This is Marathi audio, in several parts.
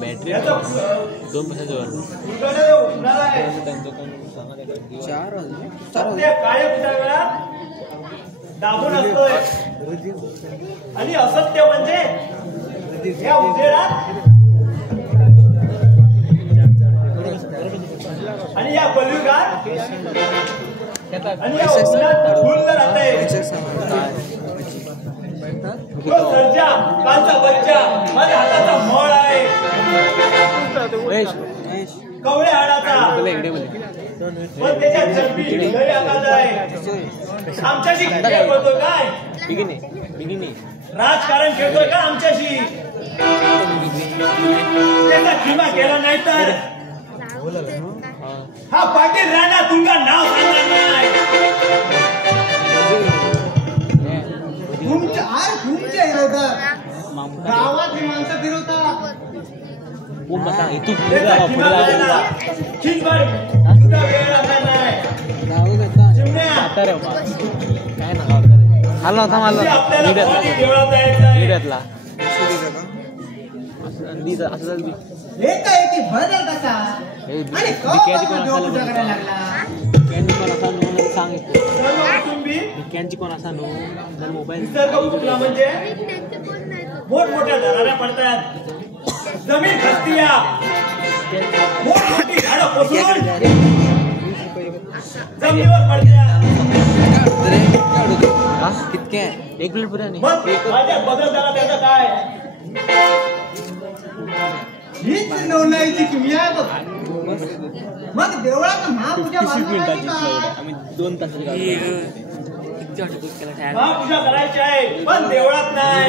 बॅटरी 2 पैशाचं दाबून असतोय आणि असत्य म्हणजे या उजेडात आणि या कलियुगात आणि या उन्हात फुललं राहतंय. तो सर्जा कालचा बच्चा माझ्या हाताचा मळ आहे कवळे हाडाचा पण त्याच्या चरबी लय आकाश आहे. आमच्याशी खेळ करतोय काय राजकारण खेळतोय का आमच्याशी त्याचा किमा केला नाही तर हा पाटील राणा तुमका नाव सांगणार नाही. तुमच्या विरोधात गावातली माणसं फिरवतात. कोण असा नो मोबाईल म्हणजे मोठमोठ्या धराऱ्या पडतात जमीन खस्तिया मोठमोठी झाडं कोसळून जमिनीवर पडतात. कितके 1 मिनिट पुरा नाही माझ्या बदल झाला त्याचं काय हीच नवनाईची किमया आहे बघ. मग देवळात महापूजा आम्ही 2 तास महापूजा करायची आहे पण देवळात नाही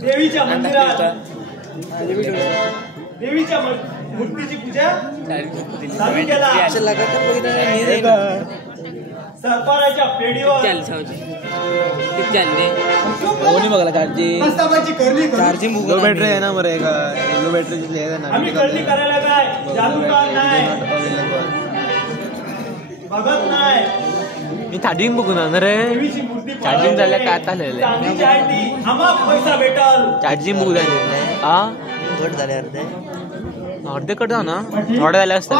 देवीच्या मंदिरात देवीच्या मूर्तीची पूजा चालू केला. सरपाराच्या पेढीवर बघला चार्जिंग लो बॅटरी आहे ना बरं का लो बॅटरी आम्ही करणी करायला काय जादूगार नाही बघत नाही मी चार्जिंग बघून रे चार्जिंग झाल्या काय आता पैसा भेटल चार्जिंग बघू झाले हा कट झाले अर्धे कट जाऊ ना थोडे झाले असतात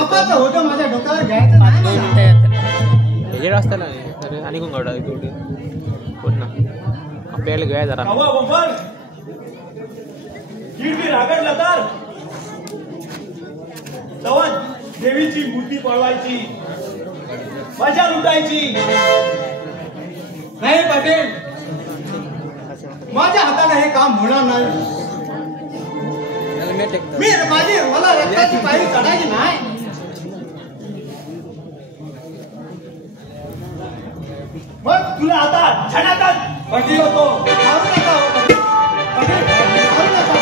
हे असतं ना आणि कोण कटा कोण ना आपल्याला घ्या जरा रागडला तर देवीची मूर्ती पळवायची मजा लुटायची नाही पाटील माझ्या हाताने हे काम होणार नाही. मला रक्ताची पायरी चढायची नाही. मग तुला आता छाण्यातच पाटील होतो मारू नका पाटील मारू नका.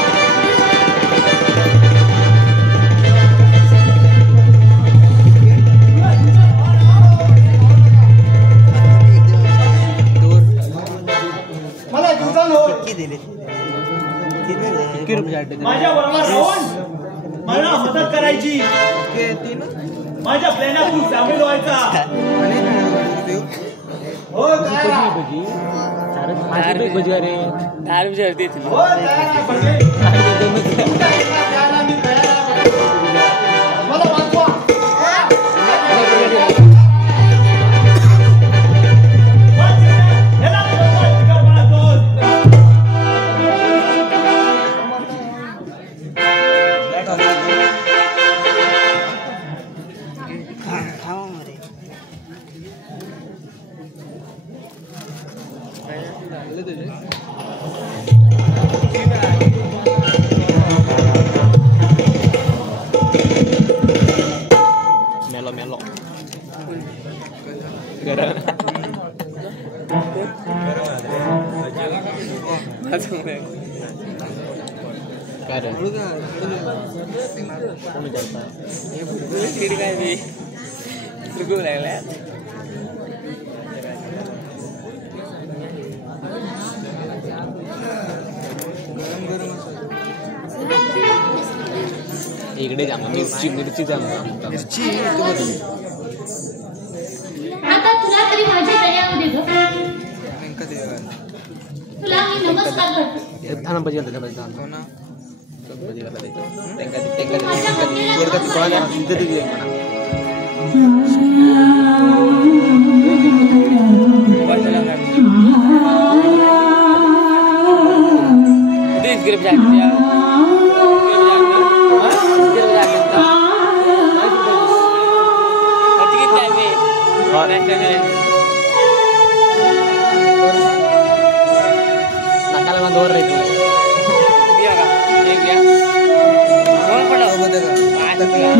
माझ्या बरोबर राहून मला मदत करायची माझ्या प्लॅनातून सामील व्हायचा. हो melo इकडे जामा मिरची जामा मिरची आता तुला तरी माझ्या तयामध्ये ग नमस्कार करते. धान बजी घालतात बजी धान बजी घालतात माझ्या मंदिरात कोणाला सिद्ध दिली आहे म्हणा ग्रिप जागत्या नाकाला बांधवर रे तू बिया का एक बिया कोण पडला हो बदल आता तुला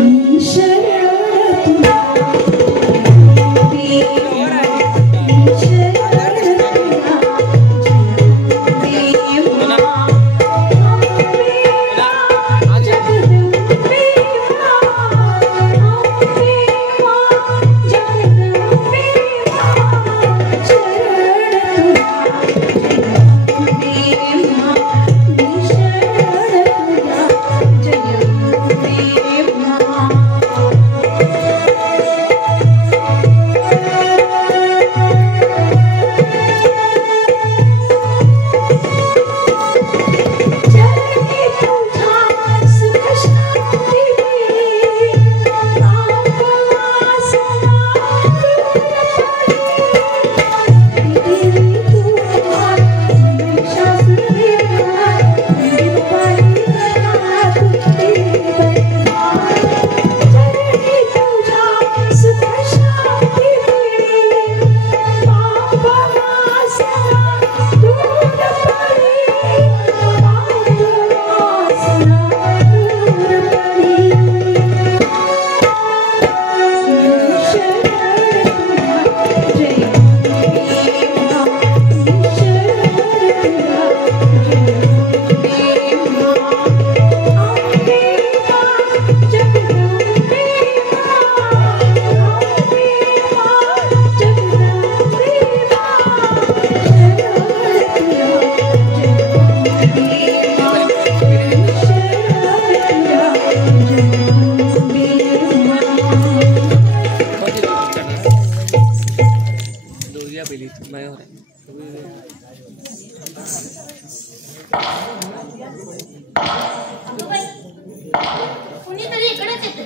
कुणीतरी इकडेच येते.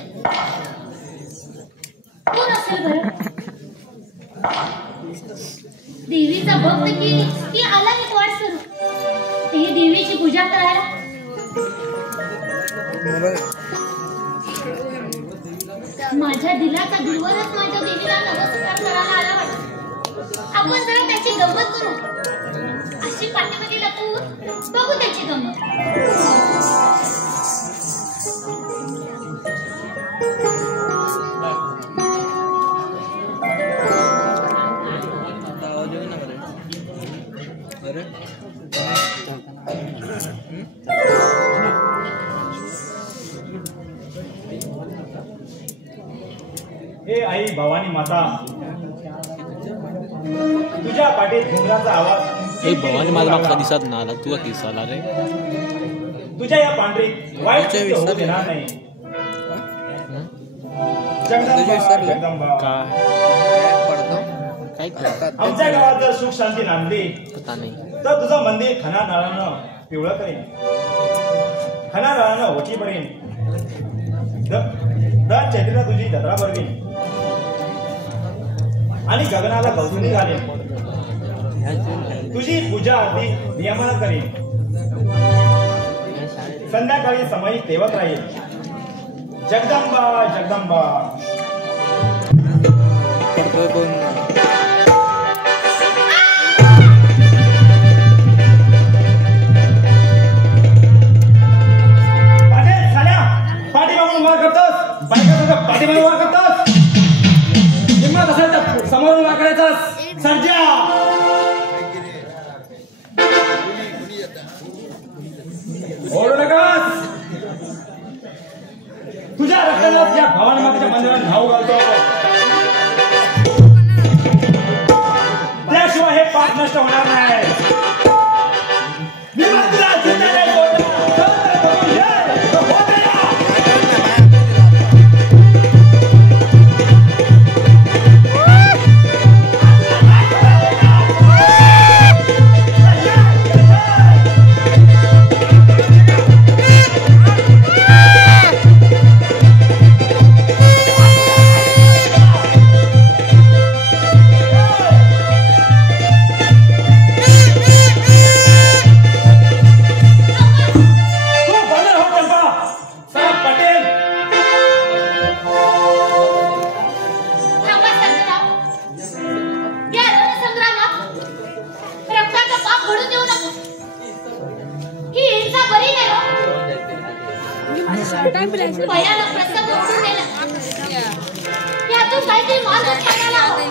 कोण असेल बरं? देवीचा भक्त की आला की वाट सुरू ते देवीची पूजा करायला. माझ्या दिलाचा दिलवरच माझ्या देवीला नमस्कार करायला आला वाटत. आपण जरा त्याची गंमत करू. अशी पाठीमध्ये लपवून बघू त्याची गंमत. हे आई भवानी माता तुझ्या पाठीत घुंगराचा आवाज हे भवानी माझा मागचा दिसत ना आला तुझा किस्सा आला रे तुझ्या या पांढरीत वाईट कृत्य होऊ देणार नाही. जगदंबा काय करतात आमच्या गावात जर सुख शांती नांदली पता नाही तर तुझं मंदिर खना नाळानं पिवळं करेन, खना नाळानं ओटी पडेन, दर चैत्रीला तुझी जत्रा भरवीन आणि गगनाला गवसणी घालेन. तुझी पूजा आरती नियमानं करेन. संध्याकाळी समय तेवत राहील. जगदंबा जगदंबा. पाठीमागून वार करतोस, बायका पाठीमागून वार करतोस, किंमत असेल तर समोरून वार करायचास. सर्जा ओरडू नकास. तुझ्या रक्ताला या भवानी मातेच्या मंदिरात धाव घालतो. त्याशिवाय हे पाप नष्ट होणार नाही. भयानक प्रसंग उठून गेला. यातून काहीतरी मार्ग काढायला हवा.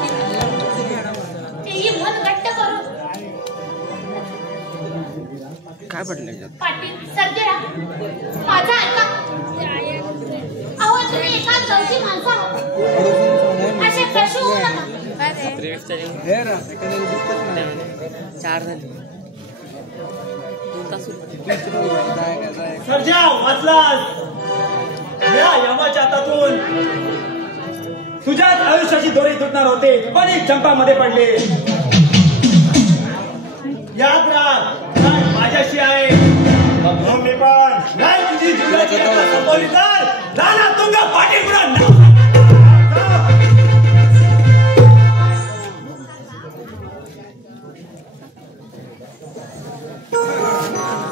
तेही मन घट्ट करून. काय पडलं पाटील सर्जेरा माझा ऐका. अहो तुम्ही एकाच गावची माणसं आहात. असे प्रश्न होऊ नका. चार झाले. सर्जा वाचलास. या यमाच्या हातातून तुझ्याच आयुष्याची दोरी तुटणार होते, पण एक चंपामध्ये पडले. याद राख, काय माझ्याशी आहे. मी पण नाही तुझी जीवाची यात्रा संपवली तर राणा तुंगा पाटील पुढे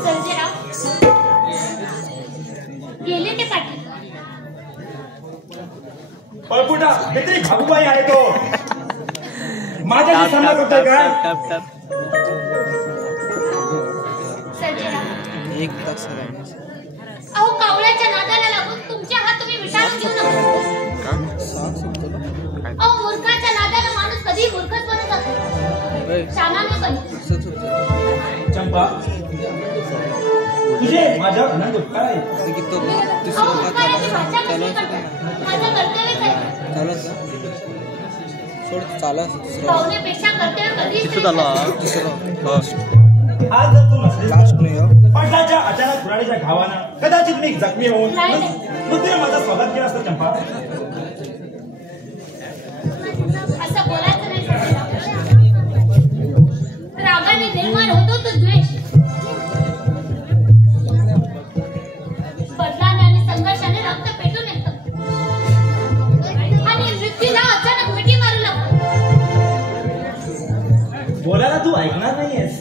सर्जेराव गेले ते पाटील. पळपुटा किती खाऊबाई आहे तो. माझ्याशी सामना करतोय काय. सर्जेराव एक तास अहो कावळ्याच्या नादाला लागून तुमचे हात तुम्ही विटाळून घेऊ नका. अहो मूर्खाच्या नादाला माणूस कधी मूर्खच बनत जातो. शानाने बन. चंपा तुझे माझ्यावर अनंत उपकार आहे. अहो उपकाराची भाषा कसली करता. माझं कर्तव्यच आहे. पाहुण्यापेक्षा कर्तव्य कधीच नाही. आज जर तू नसलीस पाटलाच्या अचानक कुऱ्हाडीच्या घावानं कदाचित मी जखमी होऊन मृत्यूने माझं स्वागत केलं असतं. चंपा असं बोलायचं नाही. रागाने निर्माण होतो तो द्वेष. बदलाने आणि संघर्षाने रक्त पेटून येतं आणि मृत्यूला अचानक मिठी मारू लागतो. बोलायला तू ऐकणार नाहीयेस.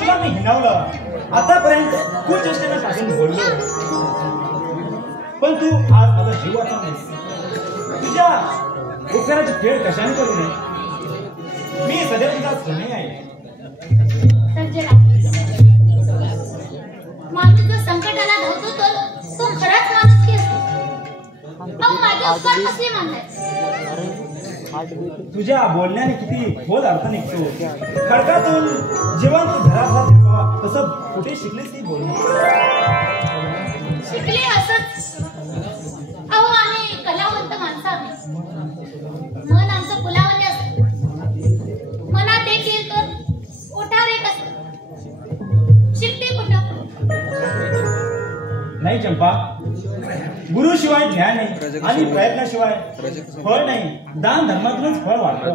तुला मी हिणावलं. आतापर्यंत कुचेष्टेने पासून बोललो, पण तू आज माझा जीव वाचवलीस. तुझ्या उपकाराची फेड कशाने करू नये. मी सदैव तुझा ऋणी आहे. सर्जेराव माणूस जो संकटाला धावतो तो खराच माणूस की असतो. अहो माझे उपकार कसले मानताय. तुझ्या बोलण्याने किती खोल अर्थ निघतो. खडकातून जिवंत झराचा तसं कुठे शिकलीस ती बोलणी. शिकले असंच. अहो आम्ही कलावंत माणसं आहोत. मन आमचं फुलावले असतं. मनात एक येईल तर ओठार एक असतं. शिकते कुठं. नाही चंपा, गुरुशिवाय ज्ञान नाही आणि प्रयत्नाशिवाय फळ नाही. दान धर्मातूनच फळ वाटतं.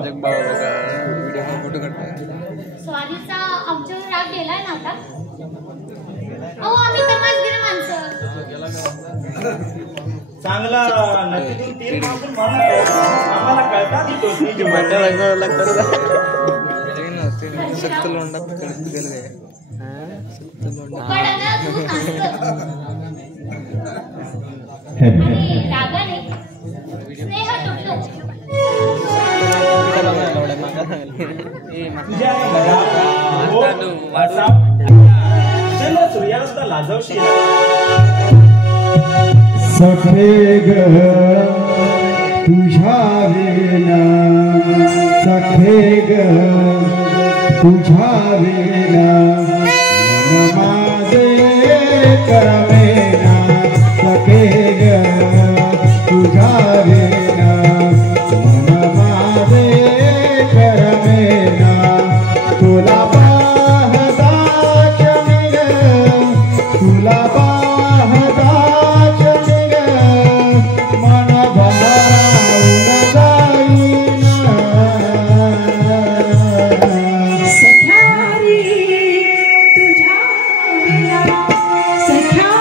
स्वारीचा आमच्यावर राग गेलाय ना आता. अहो आम्ही तमासगिरी माणसं. चांगला नदीतून तीर मागून मारतो. आम्हाला कळतात ही दोस्ती रागाने स्नेह तुटलो. तुझ्या चंद्र सूर्याला सुद्धा लाजवशील. सखे ग तुझ्या विना, सखे ग तुझ्या विना मन माझे करमेना. सखे ग तुझ्या विना मन माझे करमेना. तुला पाहता क्षणी ग, तुला पाहता क्षणी ग मन भारावून जाईना. सख्या रे तुझ्या विना, सख्या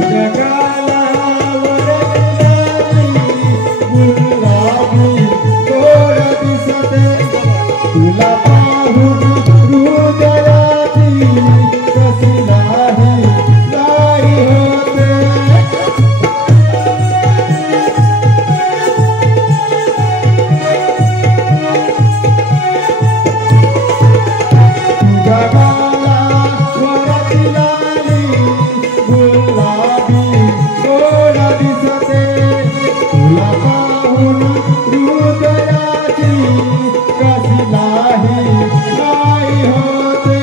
जगाला वरदिलाली गुलाबी गोड दिसते तुला पाहून हृदयाची कशी नाही लाई होते जगाला वरदिलाली गुलाबी गोड दिसते तुला पाहून हृदयाची कशी नाही लाई होते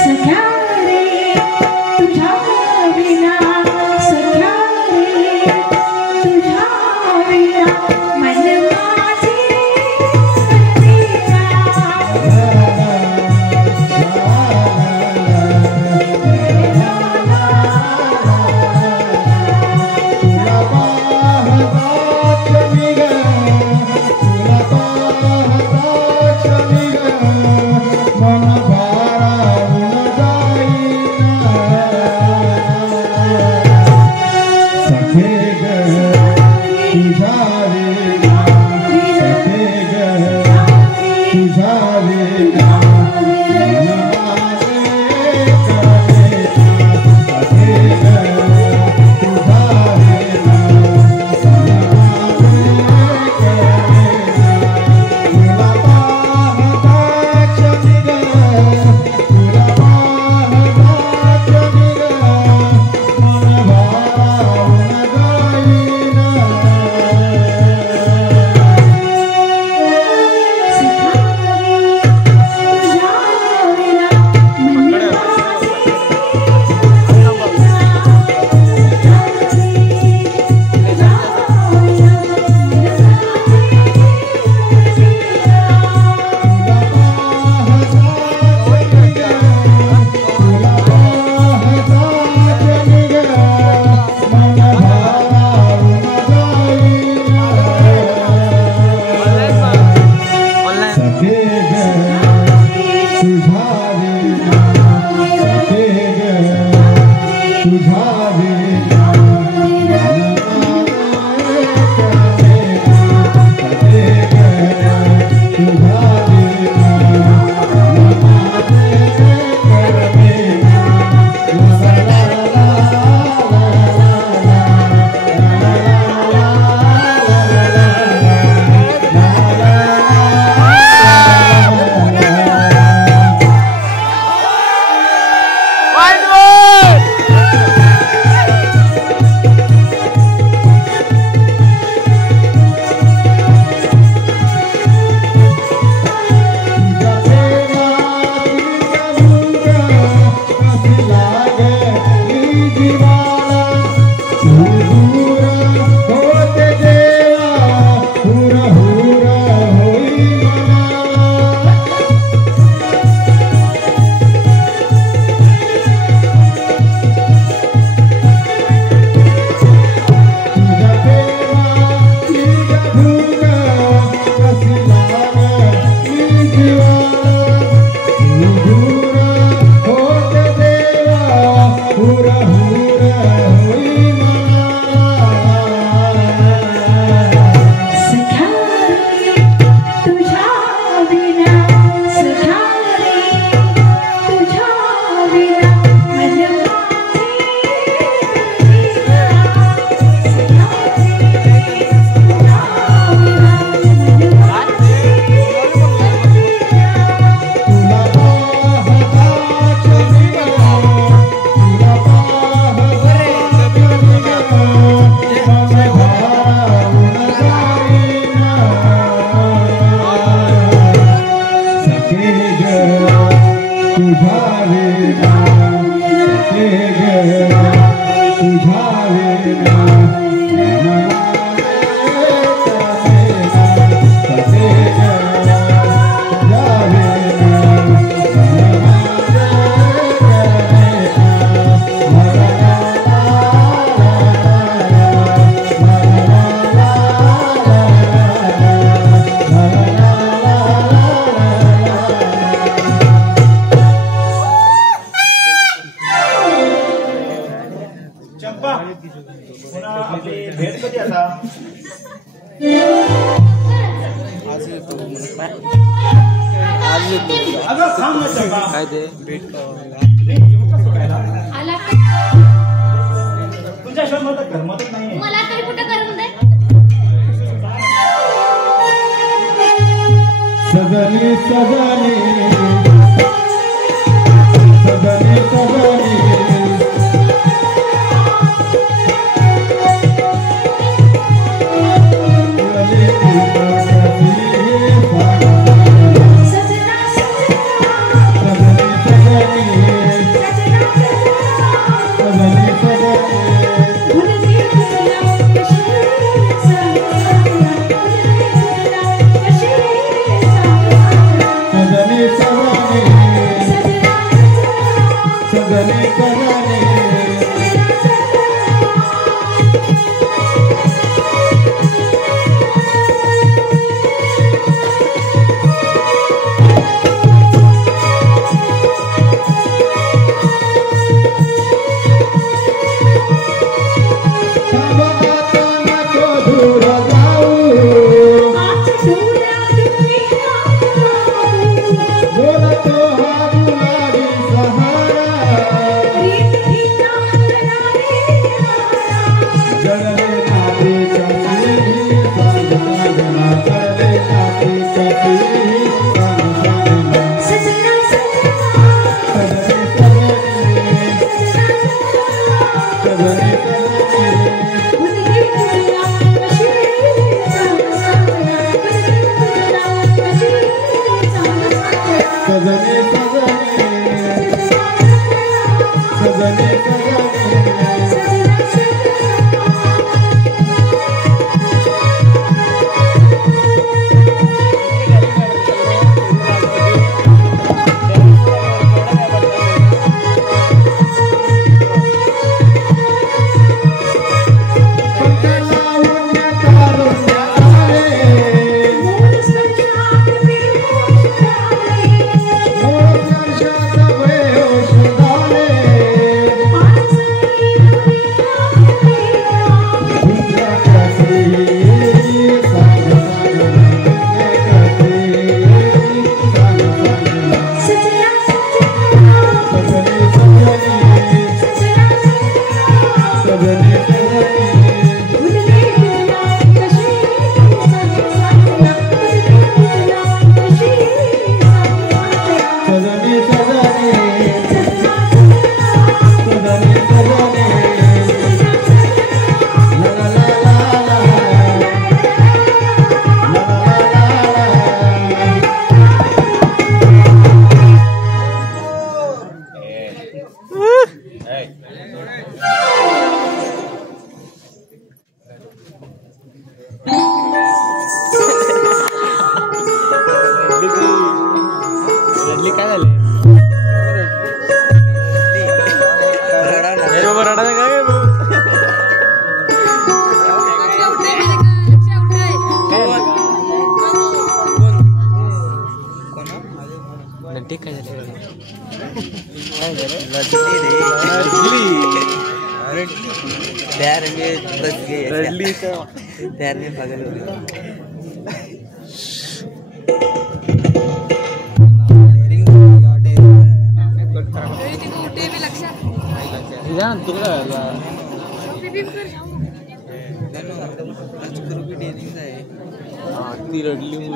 सख्या रे तुझ्या विना सख्या रे तुझ्या विना मन माझे तुला पाहताच मी ग तुला पाहताच मी ग मन भारावून जाईना सखे ग तुझ्या विना सखे ग तुझ्या विना मन माझे कळेना सखे ग तुझ्या विना मन माझे कळेना तुला पाहताच मी ग तुला पाहताच मी ग मन भारावून जाईना बाबा पुन्हा आपली भेट कधी आता अगं थांब ना चंपा. काय ते आला तुझ्याशिवाय मला करमतच नाहीये. मला तरी कुठं करून दे. सजनी सजनी सजनी सजनी रडली काय झालं रडायला काय ठीक काय झालं प्यार में बस गए प्यार में पागल हो गए ती रडली रडली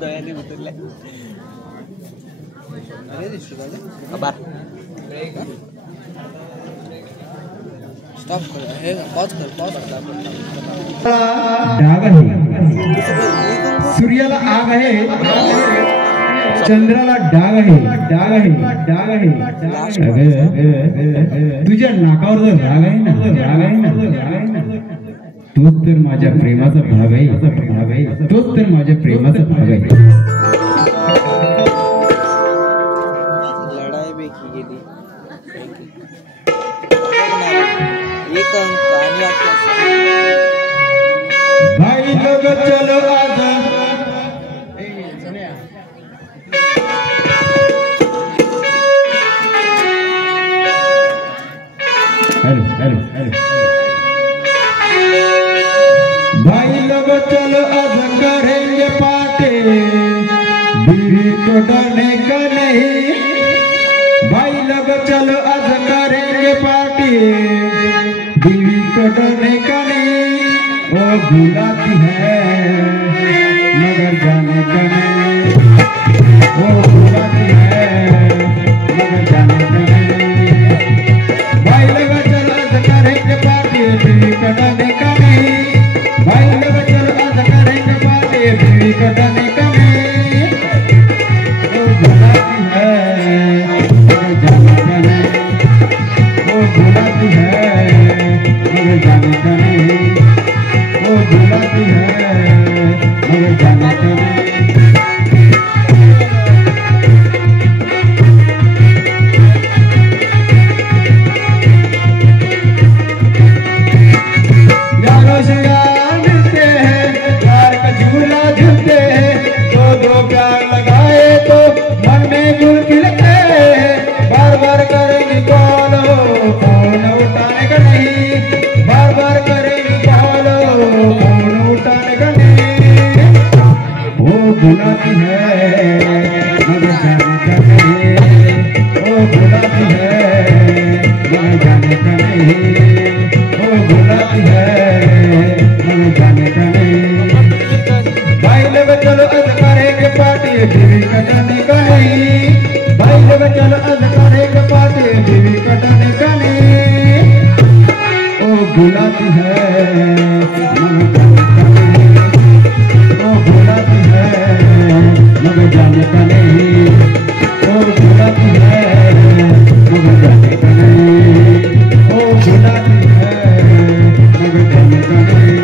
दयाने उतरल्या स्टॉप कर पॉज कर डाग आहे सूर्याला आग आहे चंद्राला डाग आहे डाग आहे डाग आहे तुझ्या नाकावर जर राग आहे ना राग आहे ना राग आहे ना तोच तर माझ्या प्रेमाचा भाग आहे तोच तर माझ्या प्रेमाचा भाग आहे लढाई बेकी गेली एक अंक आणि भाई लोग चलो आज हेलो हेलो हेलो भाई लोग चलो आज करेंगे पार्टी बीवी को डरने का नहीं भाई लोग चलो आज करेंगे पार्टी बीवी को डरने का नहीं वो बुलाती है मगर जाने का नहीं वो बुलाती है मगर जाने का नहीं भाई लोग चलो आज करेंगे पार्टी बीवी को डरने का नहीं भाई लोग चलो आज करेंगे पार्टी बीवी को डरने का नहीं वो बुलाती है मगर जाने का नहीं वो बुलाती है मगर जाने का नहीं वो बुलाती है मगर जाने का नहीं यारों से यार मिलते हैं प्यार का झूला झूलते हैं दो प्यार लगाए तो मन में गुल खिलते हैं बार बार करेंगे कॉल फोन उठाने का नहीं बार बार करेंगे कॉल फोन उठाने का नहीं वो बुलाती है मगर जाने का नहीं वो बुलाती है मगर जाने का नहीं वो बुलाती है मगर जाने का नहीं भाई लोग चलो आज करेंगे पार्टी बीवी कटाने का नहीं भाई लोग चलो आज करेंगे पार्टी बीवी कटाने का नहीं वो बुलाती है मगर जाने का नहीं वो बुलाती है मगर जाने का नहीं वो बुलाती है मगर जाने का नहीं वो बुलाती है मगर जाने का नहीं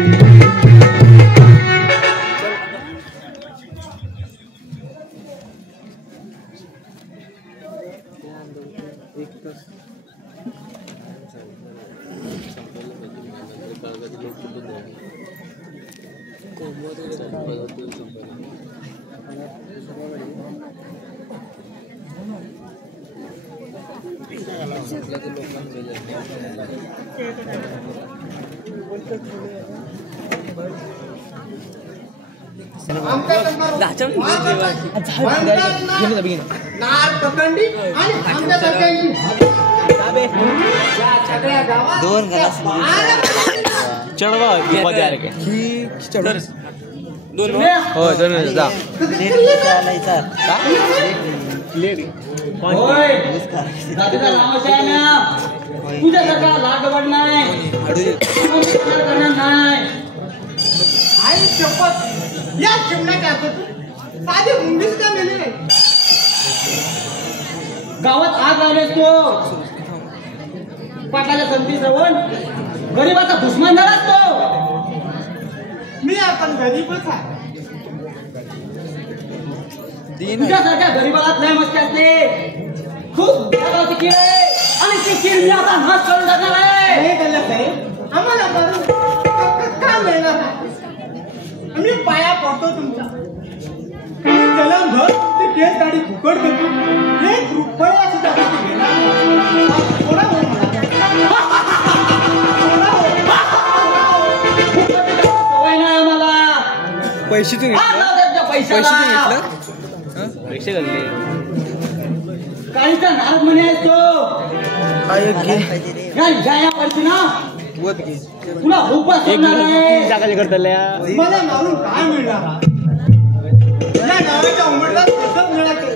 दोन ग्लास चढवा मध्ये आले दोन हो दोन जा तुझ्यासारखा लागवड नाही आई शपथ या चिमण्याच्या हातात साधी मुंगीच का मेले गावात आग लावलेस तो पाटाच्या संगती श्रवण गरीबाचा दुश्मन झालास तो मी आपण गरीबच आहे तुझ्यासारख्या गरीबाला लय मस्ती असते खूप गावाची किड आहे आणि ती किड मी आता नाश करून टाकणार आहे हे गल्ला साहेब आम्हाला मारून का मिळणार आम्ही पाया पडतो तुमचा जलमभर ती केस गाडी फुकट करतो 1 रुपया सुद्धा घेणार कोणा पैसे तू पैसे घालले काळीचा नारद म्हणे आहे तो गाया पडते ना तुला उपास होणार आहे जागा करतल्या मला मारून काय मिळणार या गावाच्या उमरला केसच मिळाले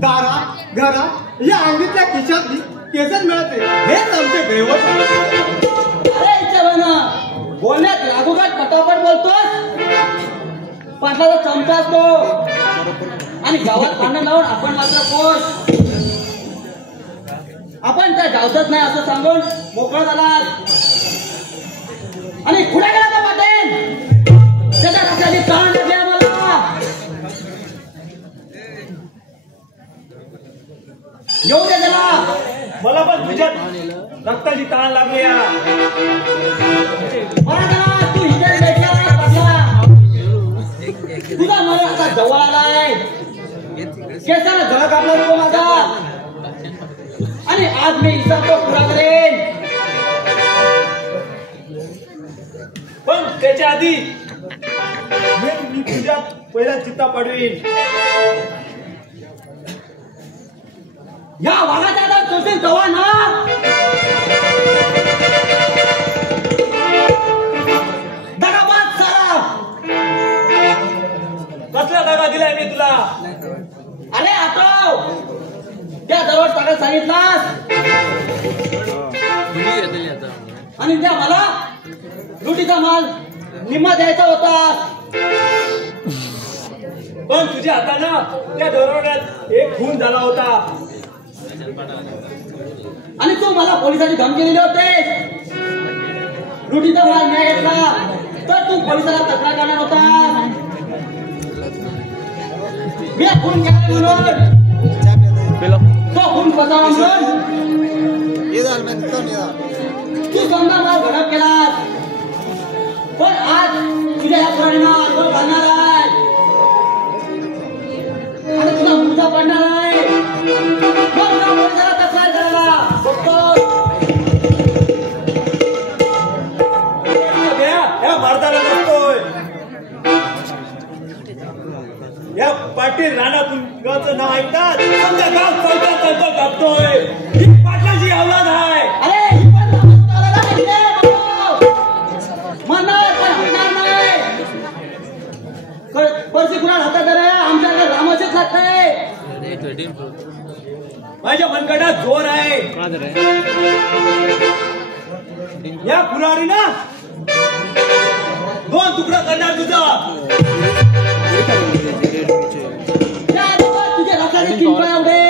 दारा घरा या अंगीतल्या खिशात केसच मिळते हेच आमचे दैवत अरे इच्छा बोलण्यात लागोगाठ पटापट बोलतोस पाटलाचा चमचा असतो आणि गावात भांडण लावून आपण मात्र पोच आपण त्या गावतच नाही असं सांगून मोकळा झालात आणि कुठे गेला तो पाटील त्याच्या रक्ताची तहान लागली आम्हाला येऊ दे त्याला मला पण तुझ्यात रक्ताची तहान लागली तू इथे भेटला पाटला केसाला झळा कापला नको माझा. आणि आज मी हिसाब तो पुरा करेन. पण त्याच्या आधी मी तुझ्या पहिला चित्ता पाडवीन. या वाघाच्या हातात सोसेल तवा ना. दगाबाज सारा. कसला दगा दिलाय मी तुला? अरे आठव त्या दररोज टाकायला सांगितलास आणि त्या मला लुटीचा माल निम्मा द्यायचा होता. पण तुझ्या हातानं त्या दरोड्यात एक खून झाला होता. आणि तू मला पोलिसांनी धमकी दिली होते. लुटीचा माल नाही घेतला तर तू पोलिसाला तक्रार करणार होता. मी खून केला म्हणून तो खून बचावा म्हणून तू समजा मला भडक केलास. पण आज तुझ्या या प्राणीला आंदोलन घालणार आहे आणि तुझा मुद्दा पडणार आहे. मग ना पोलिसाला तक्रार करायला बघतो. या मर्दाला नसतोय. या पाटील राणातून नाव ऐकतात समजा गाव चौकात कापतोय. ही पाटलाची अवलाद आहे. अरे ही पण नमस्काराला ऐकते म्हणणार पण हटणार नाही. परसी कुणाल हातात रे आमच्याकडे रामाचेच लागतंय. माझ्या मनगटात जोर आहे. या कुऱ्हाडी ना 2 तुकडा करणार तुझा. तुझ्या लक्षात किंपा एवढे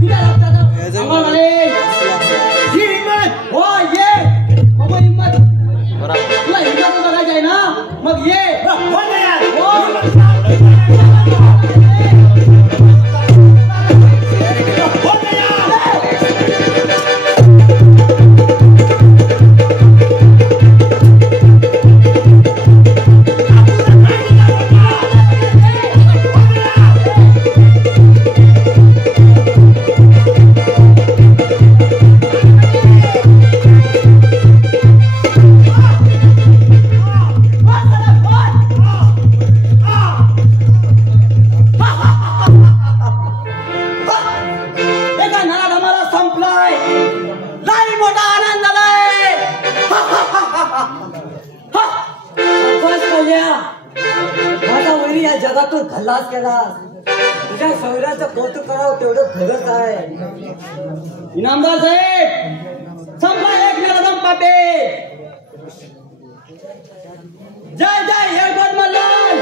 तुझ्या लक्षात ही हिम्मत. हो ये मग हिम्मत तुला हिम्मत बघायची आहे ना. मग ये बोल ना यार. बोल ना यार. जगातून खल्लास केला. तुझ्या शौर्याचं कौतुक करावं तेवढं भगत आहे. इनामदार साहेब संपला एक निरदम पापे. जय जय हेरगोड मल्हार.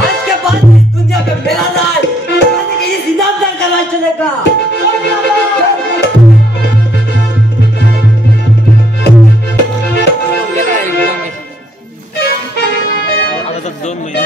आज के बाद इस दुनिया पे मेरा राज ये सिद्धांत करना चलेगा. दोन महिने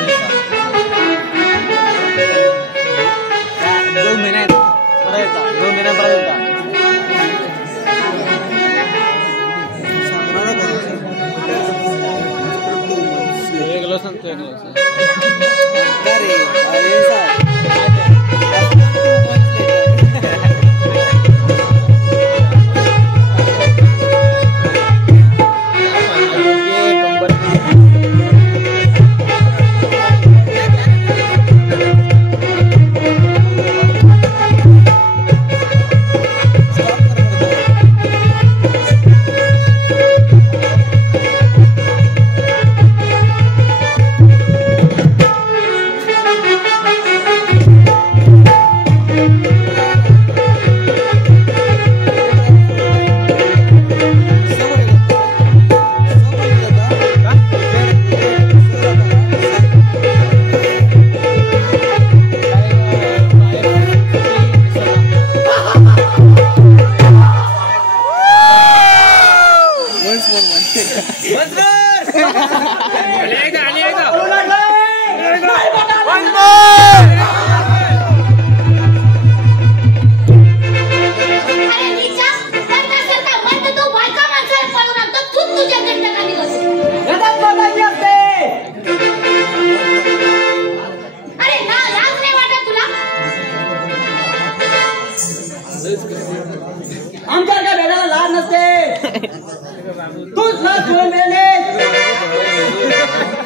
तूच ना सोडून मिळाले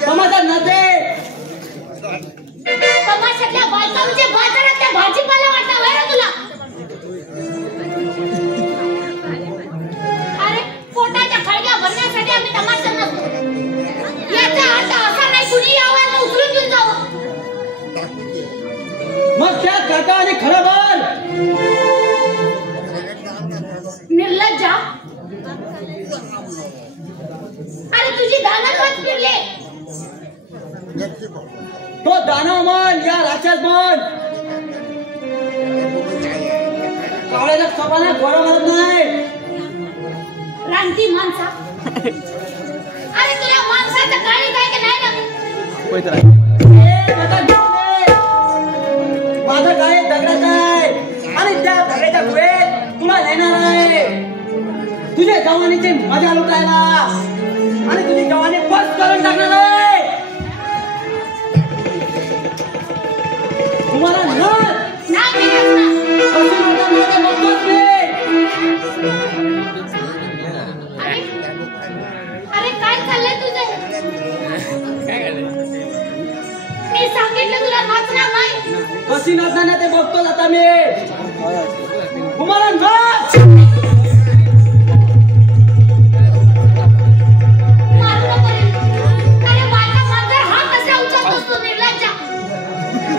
समाजात नसे तमाशातल्या बायका म्हणजे बाजारातल्या भाजीपाला वाटणार आहे ना तुला? अरे पोटाच्या खळग्या भरण्यासाठी आम्ही तमाशा नसतो. याचा अर्थ असा नाही कुणी यावं उचलून घेऊन जावं. मग त्यात काका आणि खरं बोल. निर्लज्जा. अरे तुझी दानत हात फिरले. तो दानव मन या राक्षस मन कावळ्याला कपाला गोरा मारत नाही. रानटी माणसा. अरे तुला माणसाचं काळी काय की नाही ना? माझं काय दगडाचं आहे आणि त्या दगडाच्या गुहेत तुला नेणार आहे तुझ्या जवानीची मजा लुटायला आणि तुझी जवानी बस करून टाकणार आहे. तुम्हाला नाही अरे काय चाललंय तुझं? मी सांगितलं तुला नाचणार नाही. कशी नाचणार ते बघतो आता मी. तुम्हाला नाच मारू नको रे. अरे बायका मांजर हा कसा उचलतोस तू निर्लज्जा?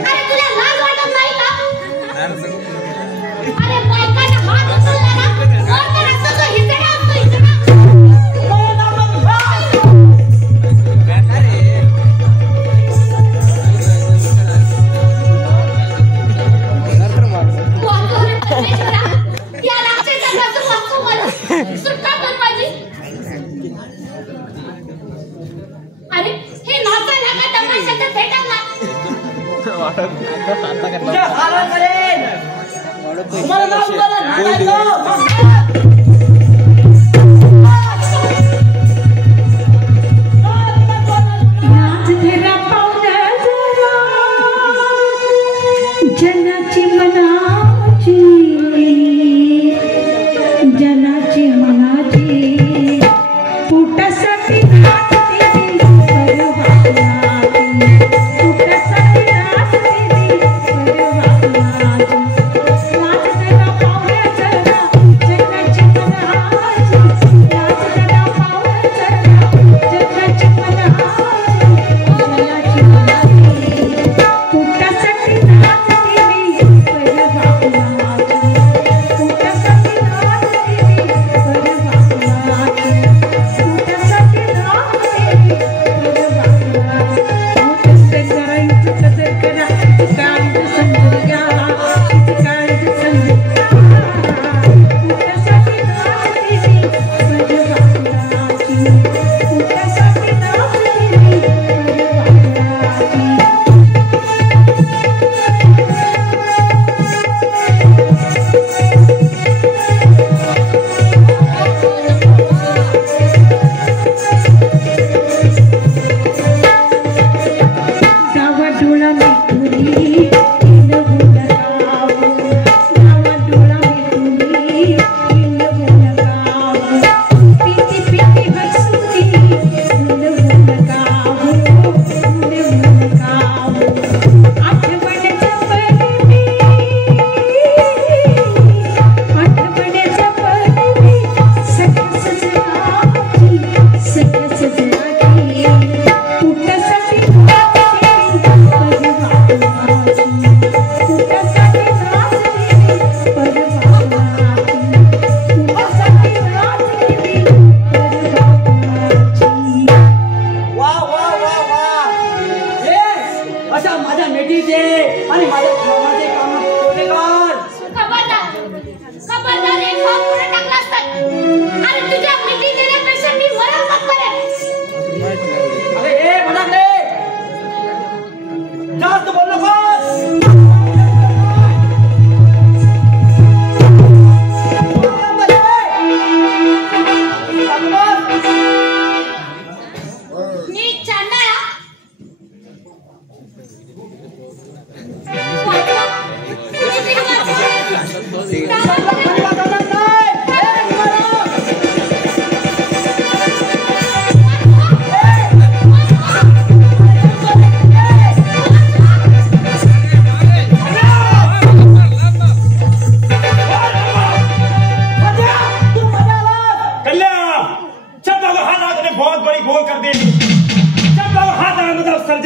अरे तुला लाज वाटत नाही का? अरे बायकाचा हात उचलला ना कोण तर असतो तो हिजडा असतो हिजडा. या राक्षसापासून वाचव मला. सुटका कर माझी. अरे हे नाचायला का तमाशाचं भेटत ना? तुझ्या हालत करेन. तुम्हाला नाव तुला नाचायचं. नाच धरा पाहुण्या जरा जनाची मनाची जनाची मनाची पोटासाठी नाचते परवानाची पोटासाठी नाचते परवानाची नाच धरा पाहुण्या जरा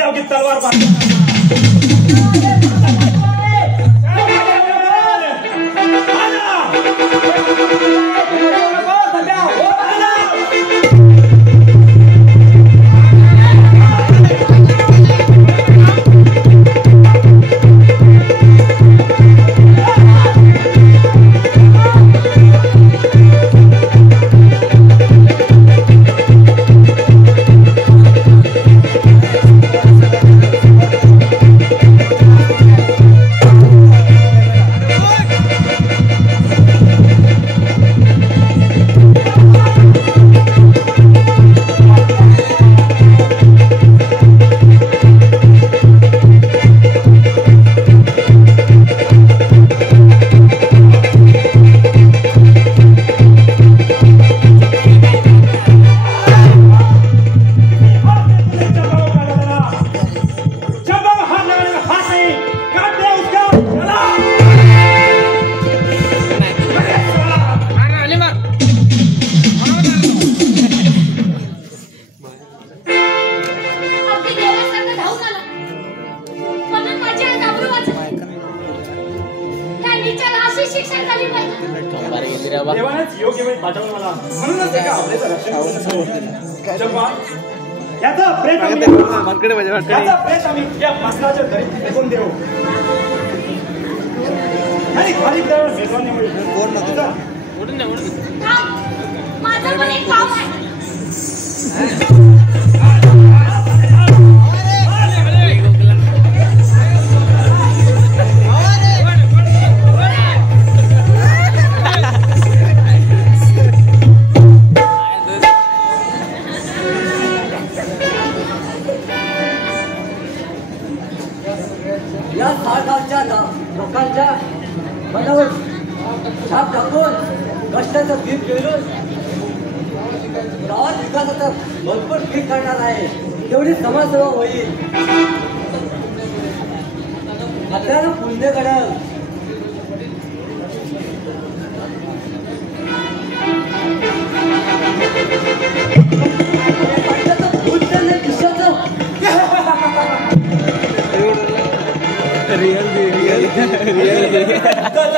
जाओ की तलवार बांध देवानेच योग्य वेळी पाठवलं मला म्हणूनच एका आपल्याचं रक्षण चंपा याचा प्रेत आम्ही या मास्टराच्या घरी फेकून देऊ आणि खाली दर भेटवण्यामुळे कोण नव्हता उडून नाही उडून माझं पण एक काम आहे या साळगावच्या लोकांच्या मनावर छाप टाकून कष्टाचं पीक पेरून गावात विकासाचं भरपूर पीक करणार आहे तेवढी समाजसेवा होईल आपल्याला पुण्य घडल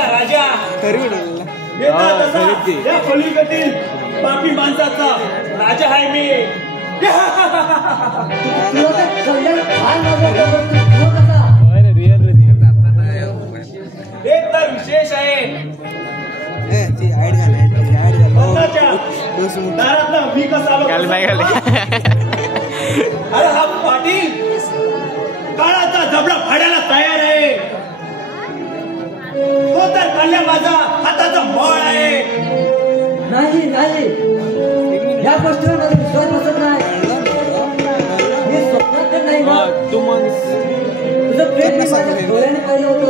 राजा या पलीकडील बाकी माणसाचा राजा आहे मी हे तर विशेष आहे दारात मी कसा आलो अरे हा पाटील काळाचा जबडा फाडायला तयार आहे तो तर काढल्या माझा हाताचा बळ आहे नाही नाही या गोष्टीवर माझा विश्वास बसत नाही मी स्वप्नात तर नाही ना तुझं प्रेम मी माझ्या डोळ्याने पाहिलं होतं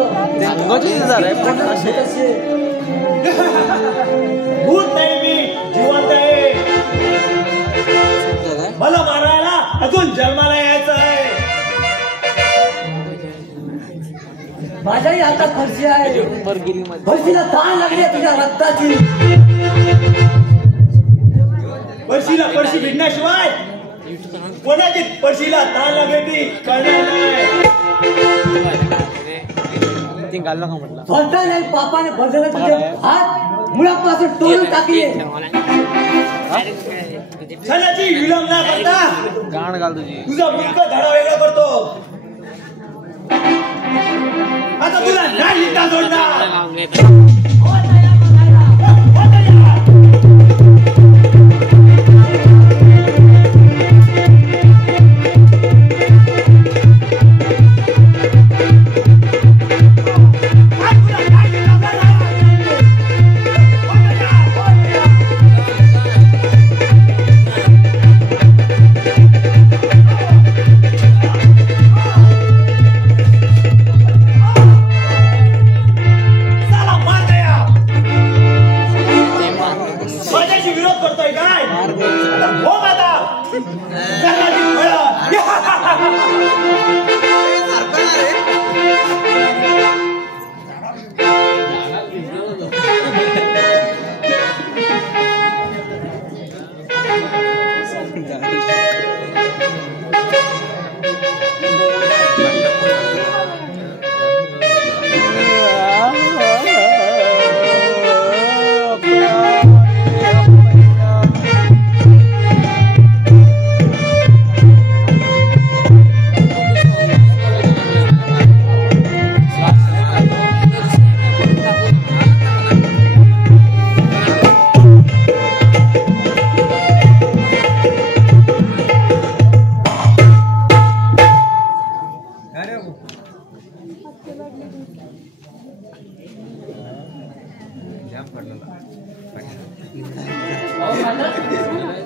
भूत नाही मी जिवंत आहे मला मारायला अजून जन्माला यायचं आहे माझ्याही हातात फरशी आहे फरशीला ताण लागली आहे तुझ्या रक्ताची फरशीला फरशी भिडण्याशिवाय कोणाची फरशीला ताण लागली ती कळणार म्हटलं स्वतः नाही पापाने भरलेला तुझे हात मुळापासून तोडून टाकले क्षणाची विलंब न करता गाण घाल तुझी तुझा मुलगा धडा वेगळा करतो आता तुला नाही लिहिता जोडणार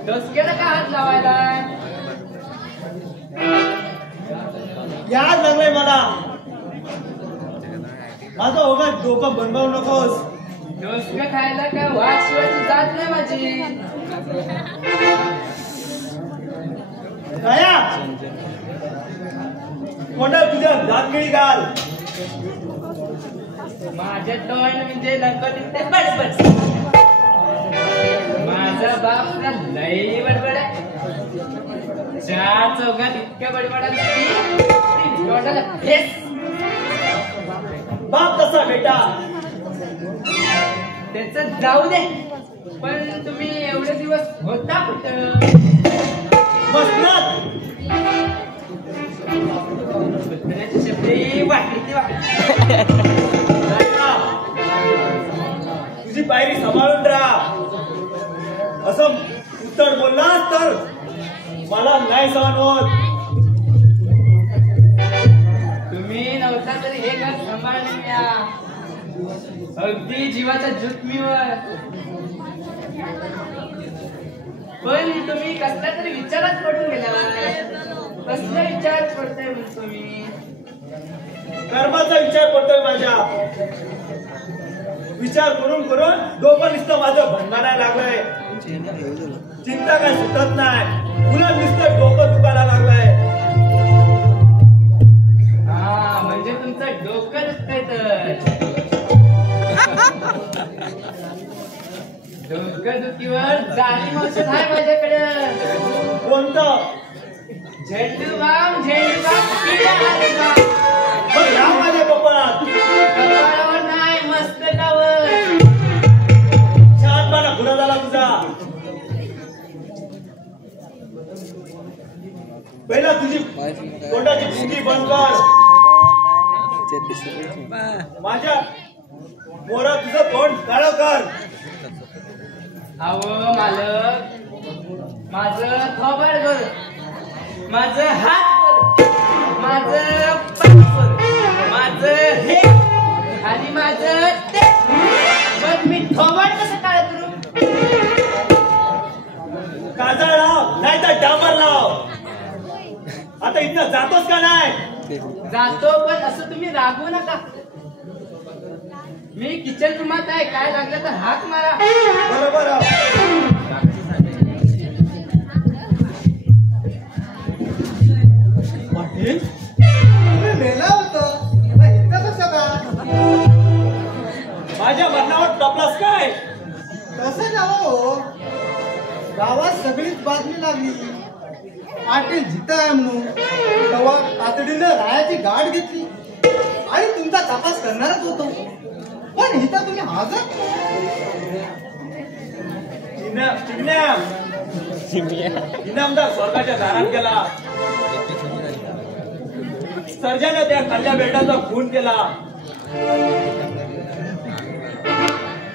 डोसक्याला का हात लावायला याद लागलंय मला माझं ओघात डोकं बनवू नकोस डोसकं खायला काय वाघ शिवायची जात नाही माझी दया कोणा तुझ्या दातगिळी घाल माझ्या तोंड म्हणजे लंकन ते बडबड माझा बाप ना लई बडबड आहे चार चौघात इतक्या बडबड बाप कसा बेटा त्याच जाऊ दे पण तुम्ही एवढे दिवस होता कुठं मसनात कुत्र्याची शब्दी वाटली तुझी पायरी सांभाळून राहा असं उत्तर बोललास तर मला नाही सहन होत तुम्ही नव्हता तरी हे घर सांभाळणे या अगदी जीवाचा जुटमीवर पण तुम्ही कसला तरी विचारात पडून गेला कसला विचार पडताय म्हणतो तुम्ही कर्माचा विचार करतोय माझ्या विचार करून करून डोकं नुसतं माझं भंगारा लागलंय चिंता काय सुटत नाही उलट नुसतं डोकं दुखायला लागलंय हा म्हणजे तुमचं डोकं दुखतंय तर डोकं दुखीवर जाणीव औषध आहे माझ्याकडे कोणतं झेंडू बाम किडा आलेला. मग या माझ्या कपाळात कपाळावर नाही मस्तकावर छानपणा खुला झाला तुझा पहिला तुझी तोंडाची फुगी बंद कर माझ्या मोरा तुझं तोंड काळं कर अहो मालक माझं थोबाड कर माझं हात कर माझं पाय कर माझं हे आणि माझं ते पण मी थोबाड कसं काळ करू काजळ लाव नाही तर डांबर लाव आता इथं जातोस का नाही जातो पण असं तुम्ही रागवू नका मी किचन रूमात आहे काय लागलं तर हाक मारा बरोबर पाटील तुम्ही मेला होतं इथं कसं का माझ्या मरणावर टपलास काय तसं नव्ह गावात सगळीच बातमी लागली पाटील जिथं आहे म्हणून तेव्हा तातडीनं रायाची गाठ घेतली आणि तुमचा तपास करणारच होतो पण इथं तुम्ही हजर इनामदार स्वर्गाच्या दारात गेला सर्जाने त्या खाल्ल्या बेटाचा खून केला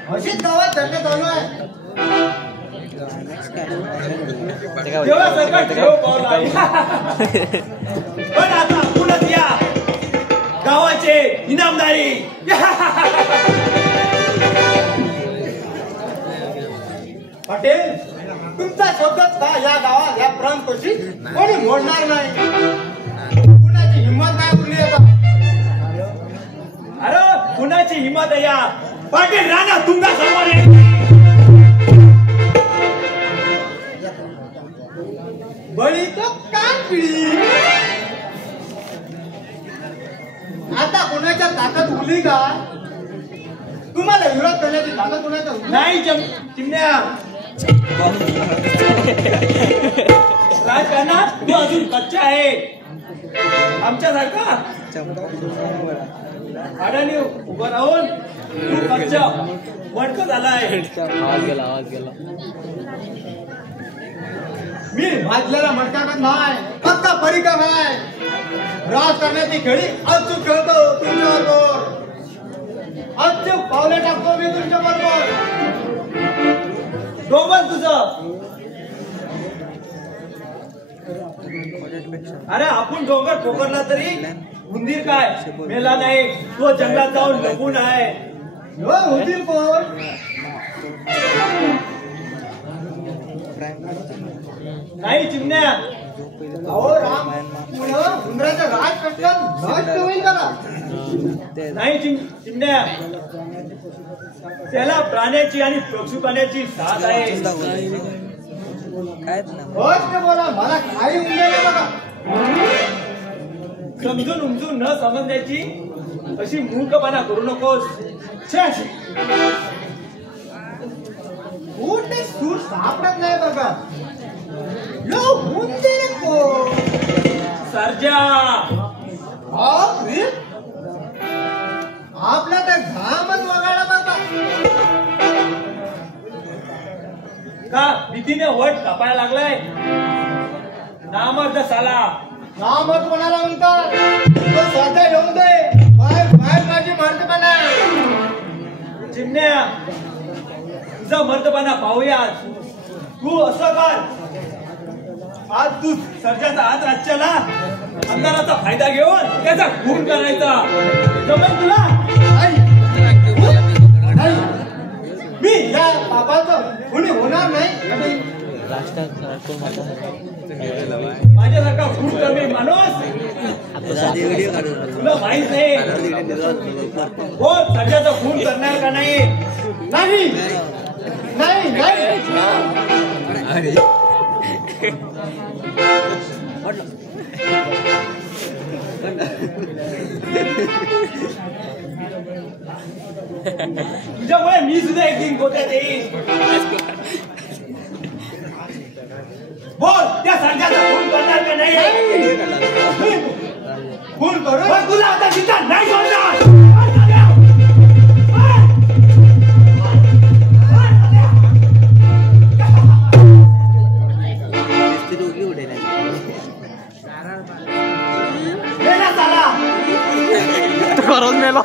अशीच गावात चर्चा चालू आहे तेव्हा सरकार ठेव पावला पण आता आपणच या गावाचे इनामदारी पाटील तुमचा शब्दच का या गावात या प्रांतशी कोणी मोडणार नाही कुणाची हिंमत नाही उरली आता अरे कुणाची हिंमत आहे या पाटील राणा तुंगा समोर ये बळी तो कान पिढी आता कोणाच्या ताकद उरली का तुम्हाला विरोध करण्याची ताकद कोणाच्या उरली नाही चिमण्या राजकारणात तू अजून कच्चा आहे आमच्यासारखा अडाणी उभं राहून तू कच्चा वणक झालाय आवाज गेला मी भाजलेला मटकाकत नाही फक्त परिक्रम आहे राज करण्याची खेळी अचूक खेळतो तुमच्याबरोबर अचूक पावले टाकतो मी तुमच्या बरोबर डोबल तुझं अरे आपण डोंगर ठोकरला तरी उंदीर काय मेला नाही तो जंगलात जाऊन लपून आहे होतील कोण नाही चिमण्या. अहो राम उंदराचं राज कटकन नष्ट होईल का? नाही चिमण्या, त्याला प्राण्याची आणि पशुपाण्याची साथ आहे. गोष्ट बोला, मला काही उंदर बघा. समजून उमजून न समजण्याची अशी मूर्खपणा करू नकोस. कुठे सूर सापडत नाही बघा. लो उंदीर को सर्जा आपला तर घामच वगाडा बाबा. का भीतीने वट कापायला लागलाय? नामर्द साला. नामच कोणाला म्हणतात? तो सध्या येऊन दे. बाय बाय माझी मर्दपणा. चिमण्या, तुझा मर्दपणा पाहूयात. तू असं कर, आज तू सर्जाचा हात राज्याला अंधाराचा फायदा घेऊन त्याचा खून करायचा. जमेल तुला? मी या पापाचं कुणी होणार नाही. माझ्यासारखा खून कमी माणूस तुला माहित नाही. हो, सर्जाचा खून करणार का नाही? नाही नाही नाही. तुझ्यामुळे मी सुद्धा एक दिन गोत्यात येईल. बोल, त्या सर्जाचा खून करणार का नाही? खून करू. तुला आता तिथं नाही सोडणार. खरंच मेलो.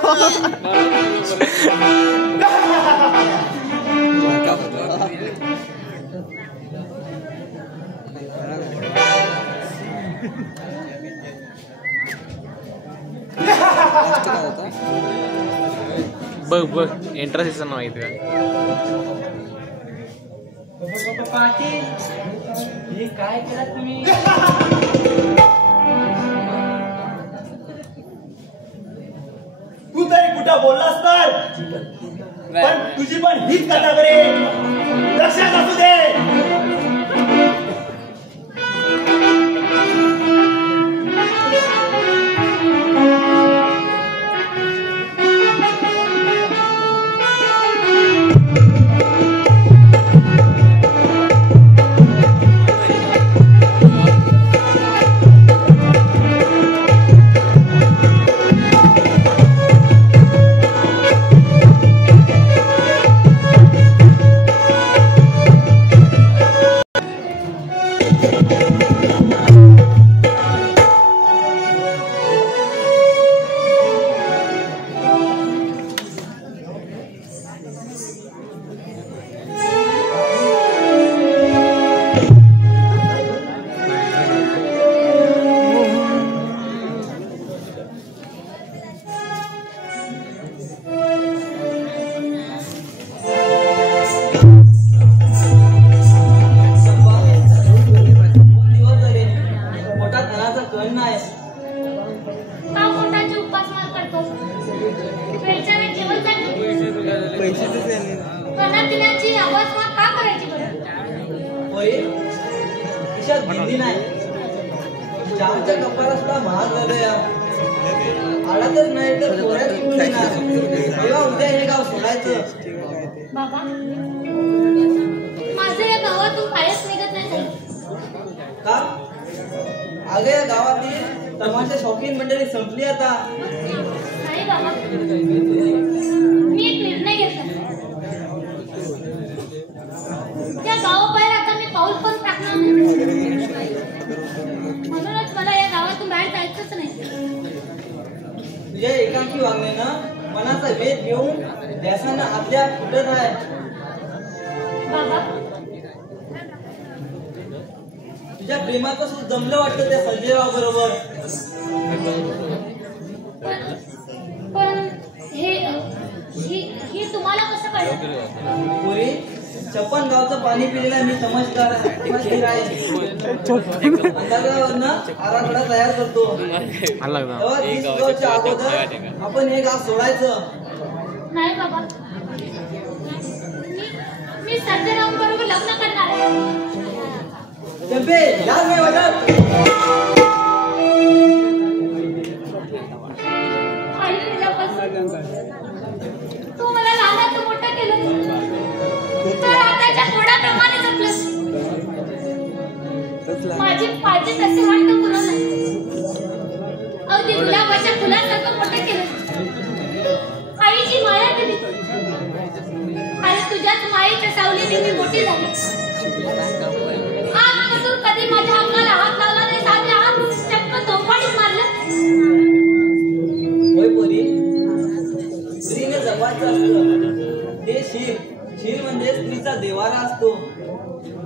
बघ बघ इंटरेस्ट माहिती का? हे काय केलं तुम्ही? तू तरी कुठं बोललास तर, पण तुझी पण हीच कथा करेल. लक्षात असू दे. जामच्या कपाला सुद्धा महाग झालं. आडातच नाही तर पोऱ्यात कुठून येणार? तेव्हा उद्या हे गाव सोडायचं. बाबा, माझं या गावातून कायच निघत नाही. का? अगं या गावातली तमाशा शौकीन मंडळी संपली आता. नाही बाबा, मी एक निर्णय घेतला. त्या गावाबाहेर आता मी पाऊल पण टाकणार नाही. म्हणूनच मला या गावातून बाहेर जायचंच नाही. तुझ्या एकांकी वागण्यानं मनाचा वेध घेऊन ध्यासानं आपल्या फुटत आहे. बाबा, तुझ्या प्रेमाचं सुद्धा जमलं वाटतं त्या संजयराव बरोबर. पण हे तुम्हाला कसं कळलं? पोरी, 56 गावचं पाणी पिलेला मी समजदार आहे अंदाजावरनं आराखडा तयार करतो तेव्हा 30 गावच्या अगोदर आपण हे गाव सोडायचं नाही बाबा मी सर्जेराव बरोबर लग्न करणार आहे चंपे यार मी वाजत आई तुझ्यापासून तू मला लहानाचं मोठं केलं तर आताच्या कोणाप्रमाणे जपलंस माझी पाहिजे तसे वाटत पुरं नाही अगदी गुलाबाच्या फुलासारखं मोठं केलं आईची माया दिली आणि तुझ्याच मायेच्या सावलीने मी मोठी झाली आजपासून कधी माझ्या अंगाला हात लावला नाही साधे हात चक्क तोफाडीत मारलं होय पोरी स्त्रीने जपायचं असतं ते शीर म्हणजे स्त्रीचा देवारा असतो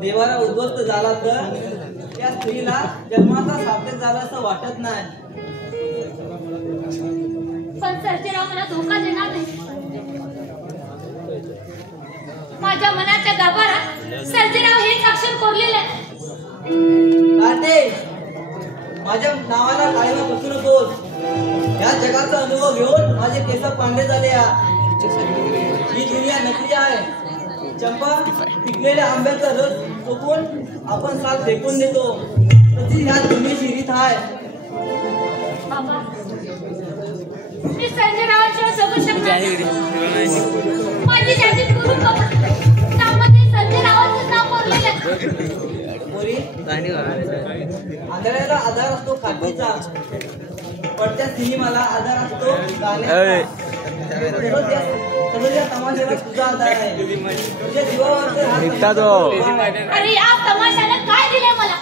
देवारा उद्ध्वस्त झाला तर त्या स्त्रीला जन्माचा सार्थक झाला असं वाटत नाही पण सर्जेराव मला धोका देणार नाही माझ्या मनाच्या गाभारात सर्जेराव हेच अक्षर कोरलेले आहे काटे माझ्या नावाला काळीमा बसू नकोस या जगाचा अनुभव घेऊन माझे केस पांढरे झाले ही दुनिया नकली आहे चंपा पिकलेल्या आंब्याचा रस चोखून आपण साल फेकून देतो तशी ह्या दुनियेची रीत आहे बाबा मी सर्जेरावांशिवाय जगू शकणार नाही. माझी जाती करू बाबा त्यामध्ये सर्जेरावांचं नाव कोरलेलं आहे मोरी आंधळ्याला आधार असतो खाटीचा पडत्या सिनेमाला आधार असतो तसंच या तमाशाला तुझा आधार आहे तुझ्या जीवावर अरे या तमाशाला काय दिलंय मला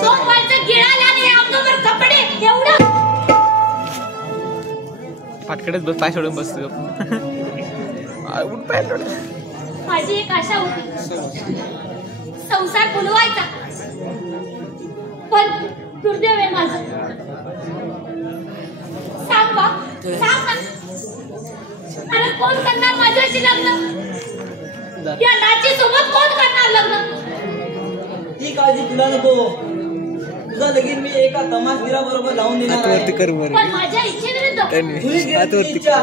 सोमवारचं गिळाला आणि अंगावर कपडे एवढं फाटकडेच बस पाय सोडून बसतो माझी एक आशा होती संसार फुलवायचा पण दुर्दैव आहे माझं सांग बा सांग ना अरे कोण करणार माझ्याशी लग्न या नाची सोबत कोण करणार लग्न ती काळजी तुला नको तुझा लगीन मी एका तमाशगिरा बरोबर लावून देणार आहे पण माझ्या इच्छेविरुद्ध तुझी इच्छा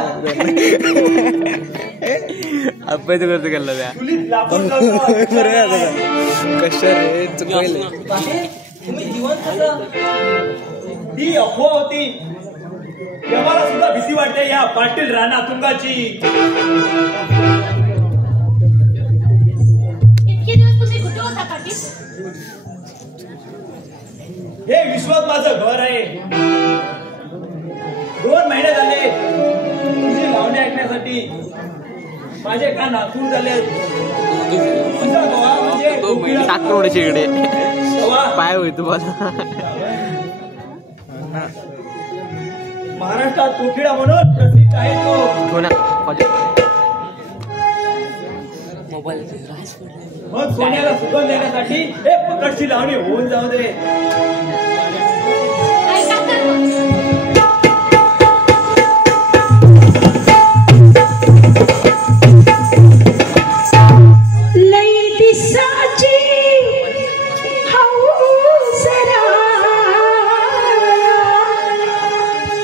अभ्यास करतो केला त्या कशा रे चुकवले तुम्ही जीवन कसं ही अफवा होती तेव्हाला सुद्धा भीती वाटते या पाटील राणा तुंगाची इतके दिवस तुम्ही कुठे होता पाटील हे विश्वात माझं घर आहे 2 महिने झाले तुझी लावणी ऐकण्यासाठी माझे कान आतूर झाले तुझा गोवा म्हणजे साखरोडची इकडे पाय होई तुम्हाला महाराष्ट्रात कोकिळा म्हणून प्रसिद्ध आहे तो मग सोन्याला सुगंध देण्यासाठी एक पकडची लावणी होऊन जाऊ दे ऐका तर लई दिसाची हौसरा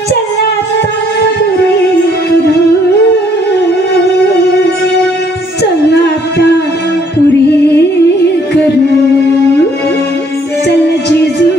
चला तापुरे करू चला तापुरे करू चल जेजू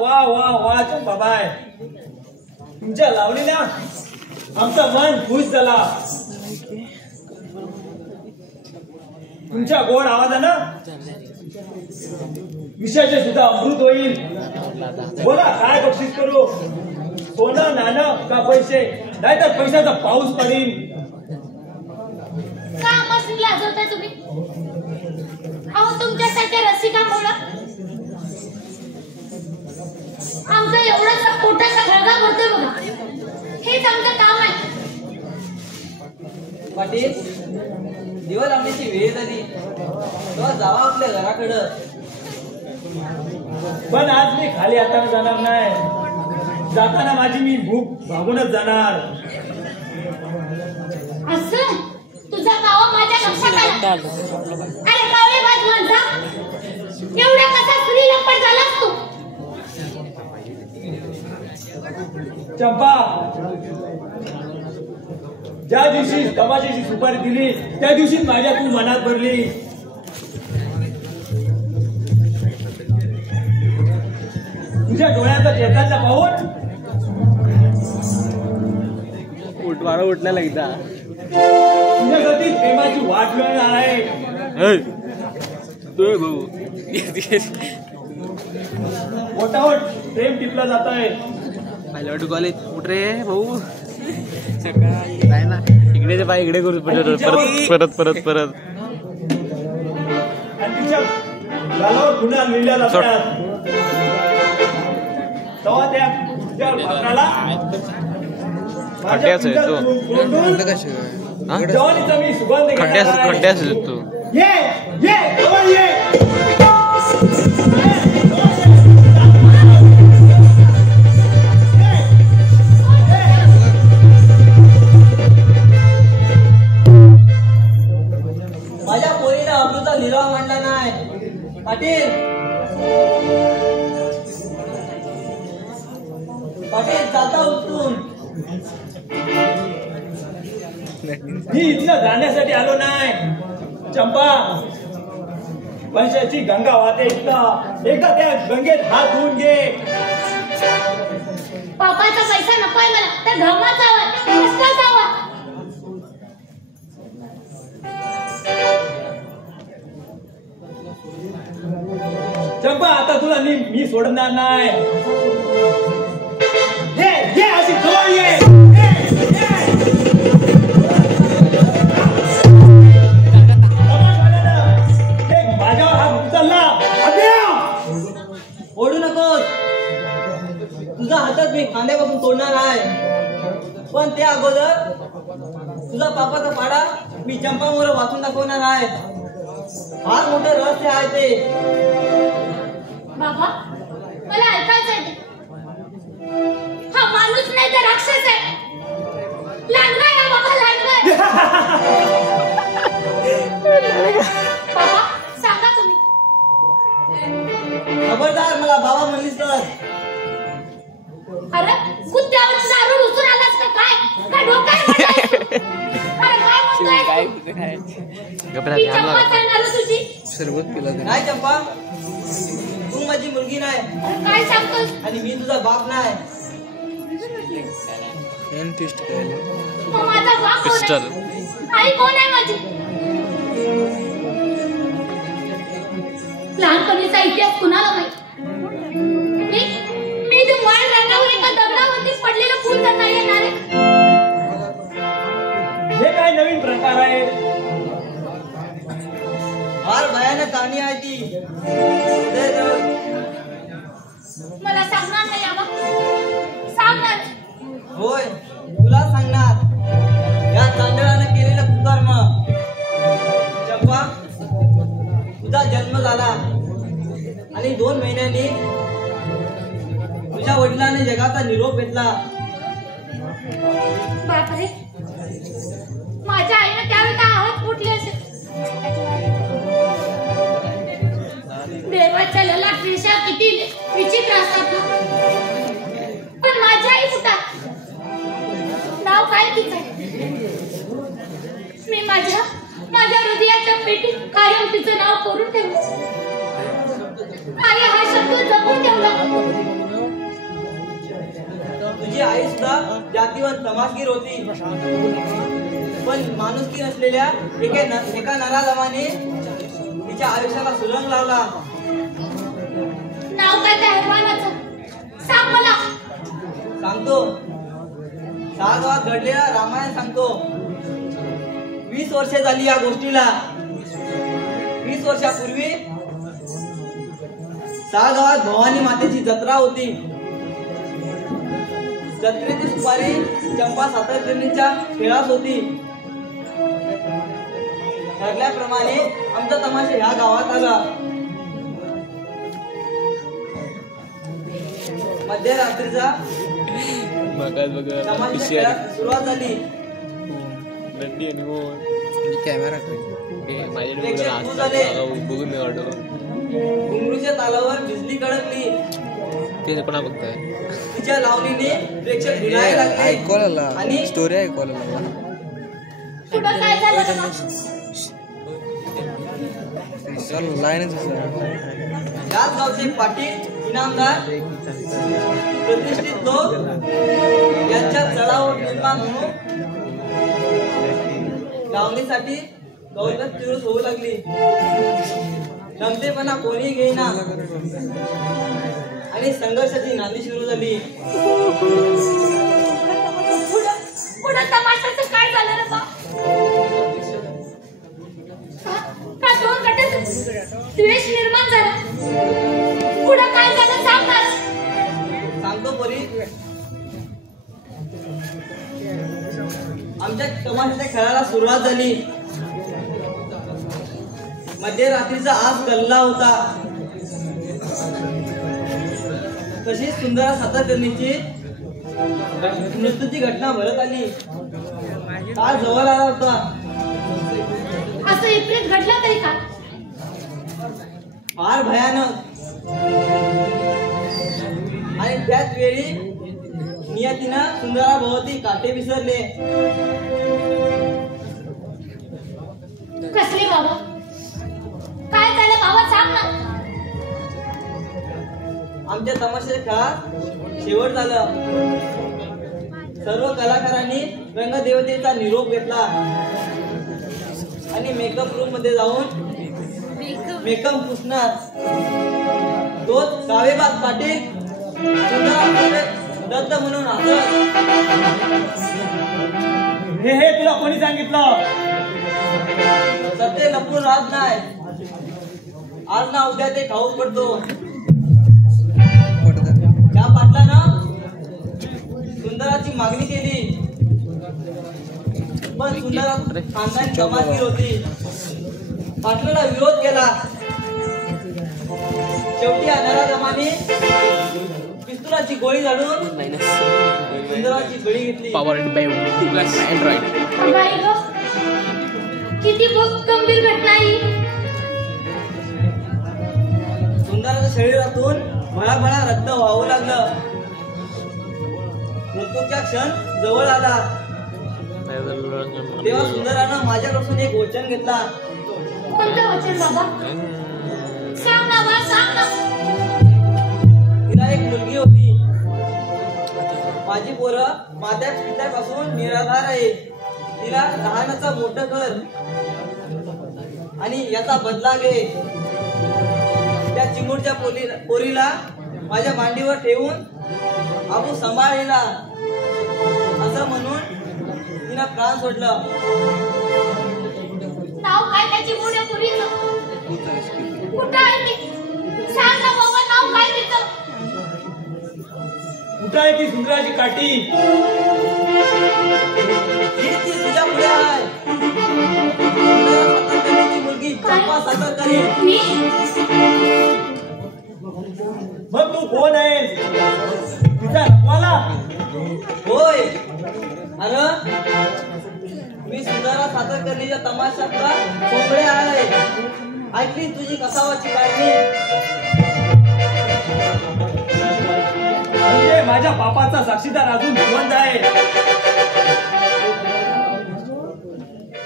वा वा वा बाबाय तुमच्या लावणीला आमचं मन खुश झाला. तुमच्या गोड आवाजानं विषयाचे सुद्धा अमृत होईल. बोला काय बक्षीस करू? सोनं नाणं का पैसे? नाहीतर पैशाचा पाऊस पडेल. का आम्हाला लाजवताय तुम्ही? अहो तुमच्यासारख्या रसिकामुळं आमचं एवढंच पोटाचा खळगा भरतोय बघा. हेच आमचं काम आहे. पाटील दिवा लावण्याची वेळ झाली तेव्हा जावा आपल्या घराकडं. पण आज मी खाली हाताने जाणार नाही. जाताना माझी मी भूक भागूनच जाणार. असं तुझा गावा माझ्या लक्षात आला. अरे काळे बाज माझा एवढा कसा स्त्री लपट झालास तू? चंपा ज्या दिवशी तमाशाची सुपारी दिली त्या दिवशी माझ्या तू मनात भरली. तुझ्या डोळ्याचा चेताचा पाहून वारा उठलेला एकदा तुझ्यासाठी प्रेमाची वाट मिळणार आहे. भाऊ पोटावर प्रेम टिपलं जात आहे. पहिल्या कॉलेज उठ रे भाऊ. काय ना इकडे पाय इकडे करू परत परत परत आणि तिच्या गालावर गुन्हा लिहिल्या जातात. तेव्हा त्या पात्राला खड्ड्याच आहे तो. जवानीचा मी सुगंध खड्ड्याच आहे तो. ये ये जवळ ये. माझ्या पोरीने अमृता लिराव मांडला नाही. पाटील पाटील चालता उठून. मी इथनं जाण्यासाठी आलो नाही चंपा. वंशाची गंगा वाहते इथं. एकदा त्या गंगेत हात धुवून घे. पापाचा पैसा नकोय मला तर धर्माचा हवा. कष्टाचा हवा. चंपा आता तुला मी सोडणार नाही. ये ये अशी जवळ ये. माझ्यावर हात उचलला. ओढू नकोस. तुझा हातात मी खांद्यापासून तोडणार आहे. पण त्या अगोदर तुझा पापाचा पाडा मी चंपामुळे वाचून दाखवणार आहे. फार मोठं रहस्य आहे ते. बाबा मला ऐकायचंय ते. हा माणूस नाही तर राक्षस आहे. लांडगा आहे बाबा लांडगा. बाबा सांगा तुम्ही. खबरदार मला बाबा म्हणलीस तर. अरे कुत्त्यावर दारू रुसून आलास का काय? काय डोक्यात पडलाय? अरे काय म्हणतोय? ती चंपा करणार तुझी. सरबत पिला नाही चंपा तू माझी मुलगी नाही. काय सांगतोस? आणि मी तुझा बाप नाही. मग माझा बाप कोण आहे? आई कोण आहे माझी? लहानपणीचा इतिहास कुणाला माहित? मी तू वाळ रानावर एका दगडावरती पडलेलं फुल करता येणार आहे. हे काय नवीन प्रकार आहे? फार भयानक कहाणी आहे ती. मला सांगणार नाही बाबा. सांगणार. होय तुला सांगणार. या चांदळानं केलेलं कुकर्म. चंपा तुझा जन्म झाला आणि 2 महिन्यांनी तुझ्या वडिलांनी जगाचा निरोप घेतला. बापरे माझ्या आईनं त्यावेळेला आवाज फुटले असेल. देवाच्या ललाट रेषा किती विचित्र असतात ना. पण माझी आई कुठं? नाव काय तिचं? मी माझ्या हृदयाच्या पेटीत कायम तिचं नाव करून ठेवलं. आई हा शब्द जपून ठेवला. आई सुद्धा जातीवंत तमाशगीर होती, पण माणुसकी नसलेल्या एका नराधमाने तिच्या आयुष्याला सुरंग लावला. नाव काय त्या हैवानाचं? सांग मला. सांगतो. 6 गावात घडलेला रामायण सांगतो. 20 वर्षे झाली या गोष्टीला. 20 वर्षापूर्वी 6 गावात भवानी मातेची जत्रा होती. जत्रेची सुपारी चंपा सातरकर्णीच्या खेळात होती. ठरल्याप्रमाणे आमचा तमाशा ह्या गावात आला. मध्यरात्रीचा तमाशा खेळात सुरुवात झाली. घुंगरूच्या तालावर बिजली कडकली. ते कोणा बघताय? तिच्या लावणीने प्रेक्षक भिडायला लागले आणि स्टोरी ऐकवायला लागला. पुढं काय झालं बाबा? लाईनच याच गावचे पाटील इनामदार प्रतिष्ठित लोक यांच्या चढावर निर्माण होऊन लावणीसाठी दौलत तीव्र होऊ लागली. नमतेपणा कोणी घेईना आणि संघर्षाची नांदी सुरू झाली. पुढं तमाशाचं काय झालं रे बा? का दोन गटात द्वेष निर्माण झाला? पुढं काय झालं सांग मला. सांगतो परी. आमच्या तमाशाच्या खेळाला सुरुवात झाली. मध्यरात्रीचा आज गल्ला होता. तशी सुंदर सातरकर्णीची मृत्यूची घटना भरत आली. काळ जवळ आला होता. असं विपरीत घडलं तरी का? फार भयानक. आणि त्याच वेळी नियतीनं सुंदराभोवती काटे विसरले. कसले बाबा? काय झालं बाबा सांग ना. आमच्या तमाशाच्या खेळात शेवट झालं. सर्व कलाकारांनी रंगदेवतेचा निरोप घेतला आणि मेकअप रूम मध्ये जाऊन मेकअप पुसणार. तोच कावेबाग पाटील दत्त म्हणून हे तुला कोणी सांगितलं? सत्य लपून राहत नाही. आज ना उद्या ते ठाऊक पडतो. त्या पाटलानं सुंदराची मागणी केली, पण सुंदरा खानदानी तमाशगीर होती. पाटलाला विरोध केला. शेवटी नराधमाने पिस्तुलाची गोळी झाडून सुंदराची बळी घेतली. बाई गं, किती गंभीर घटना ही. सुंदराच्या शरीरातून भळाभळा रक्त वाहू लागलं. मृत्यूचा क्षण जवळ आला. तेव्हा सुंदरानं माझ्यापासून एक वचन घेतला. कोणतं वचन बाबा? सांग ना बा, सांग ना. तिला एक मुलगी होती. माझी पोरं माझ्या पित्यापासून निराधार आहे. तिला लहानाचं मोठं कर आणि याचा बदला घे. त्या चिमुरच्या पोरीला माझ्या मांडीवर ठेवून आबू सांभाळीला असं म्हणून तिनं प्राण सोडलं. नाव काय त्याची मोठ्या पुरीचं? कुठं आहे ती? सांग ना बाबा, नाव काय तिचं? कुठं आहे ती सुंदराची काठी? ती तुझ्या पुढे आहे. सातरकर्णीची मुलगी चंपा सातरकर्णी. मी? मग तू कोण आहेस? तिचा रखवाला? होय. अरे मी सुंदरा सातरकर्णीच्या तमाशातला कोंबडे आहे. ऐकली तुझी कसावाची काढणी? म्हणजे माझ्या बापाचा साक्षीदार अजून जिवंत आहे.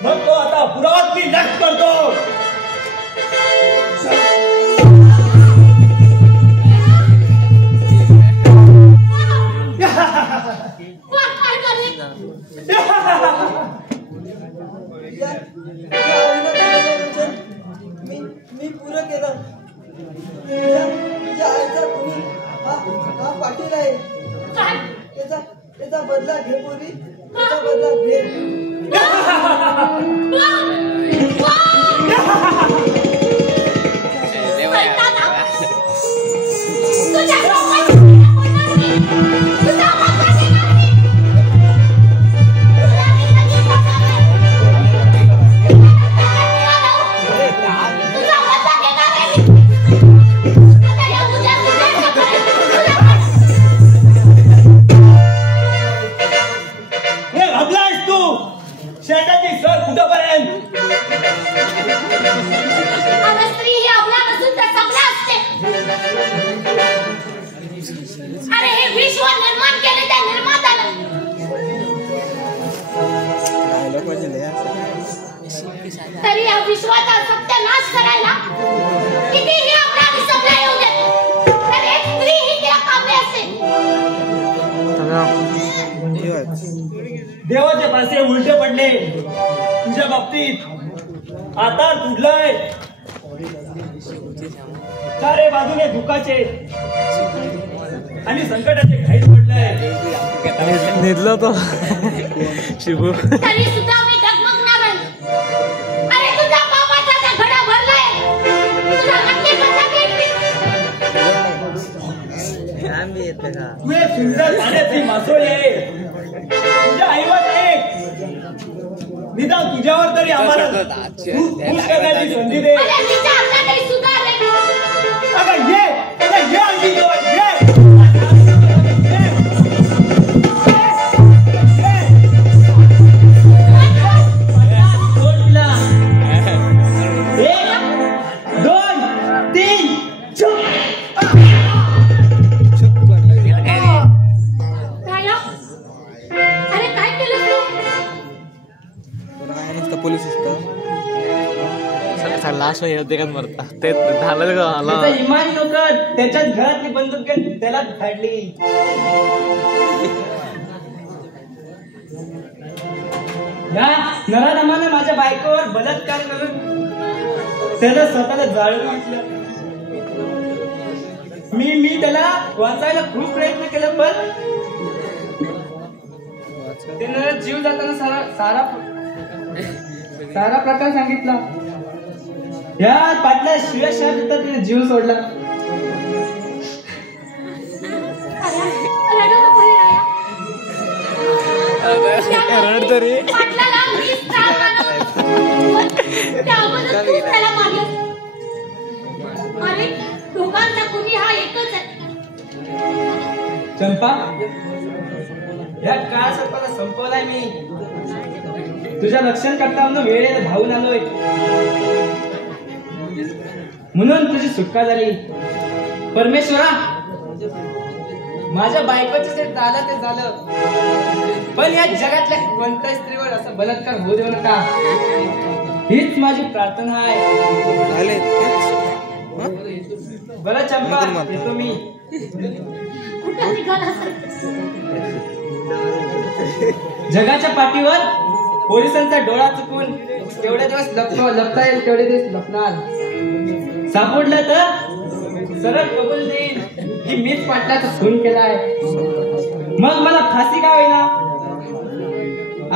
मग तो आता पुरावात मी नष्ट करतो. पाटील आहे काय त्याचा बदला घे पोरी त्याचा बदला घे तरी या विश्वाचा सत्यानाश करायला कितीही अपराधी समजा येऊ देत तर एक स्त्री ही त्या कामे असते. देवाचे पासे उलटे पडले तुझ्या बाबतीत आता तुडलाय चारे बाजूने दुःखाचे आणि संकटाचे घाईत पडलंय निधलो तो शिबू तरी सुद्धा मी डगमगणार नाही. अरे तुझा पापाचा घडा भरलाय तुझा नक्की कसा तू एक सुंदर पाण्याची मासोळी आहे तुझ्या आईवर नाही निदान तुझ्यावर तरी आम्हाला खुश करण्याची संधी दे. अरे तिच्या हाताने सुधारले अगं ये आणखी जवळ ये लास्ट होते का मरता ते झालं का मला इमान नोकर त्याच्यात घरातली बंदूक घेऊन त्याला धाडली. या नराधमाने माझ्या बायकोवर बलात्कार करून त्याला स्वतःला जाळून म्हटलं. मी त्याला वाचायला खूप प्रयत्न केला पण त्यानं जीव जाताना सारा प्रकार सांगितला. या पाटल्या शिव्या देतात तिने जीव सोडला. रड तरी अरे दोघांचा कुणी हा एकच आहे. चंपा या काळ सर्पाला संपवलाय मी तुझ्या लक्षण करता म्हणून वेळेला धावून आलोय म्हणून तुझी सुटका झाली. परमेश्वरा माझ्या बायकोचं जे झालं ते झालं पण या जगातल्या कोणत्याही स्त्रीवर असा बलात्कार होऊ देऊ नका हीच माझी प्रार्थना आहे. बरं चंपा येतो मी. जगाच्या पाठीवर पोलिसांचा डोळा चुकून तेवढे दिवस लपता येईल तेवढे दिवस लपणार. सापडलं तर सरळ कबूल देईल की मीच पाटलाचा खून केलाय. मग मला फाशी का होईना.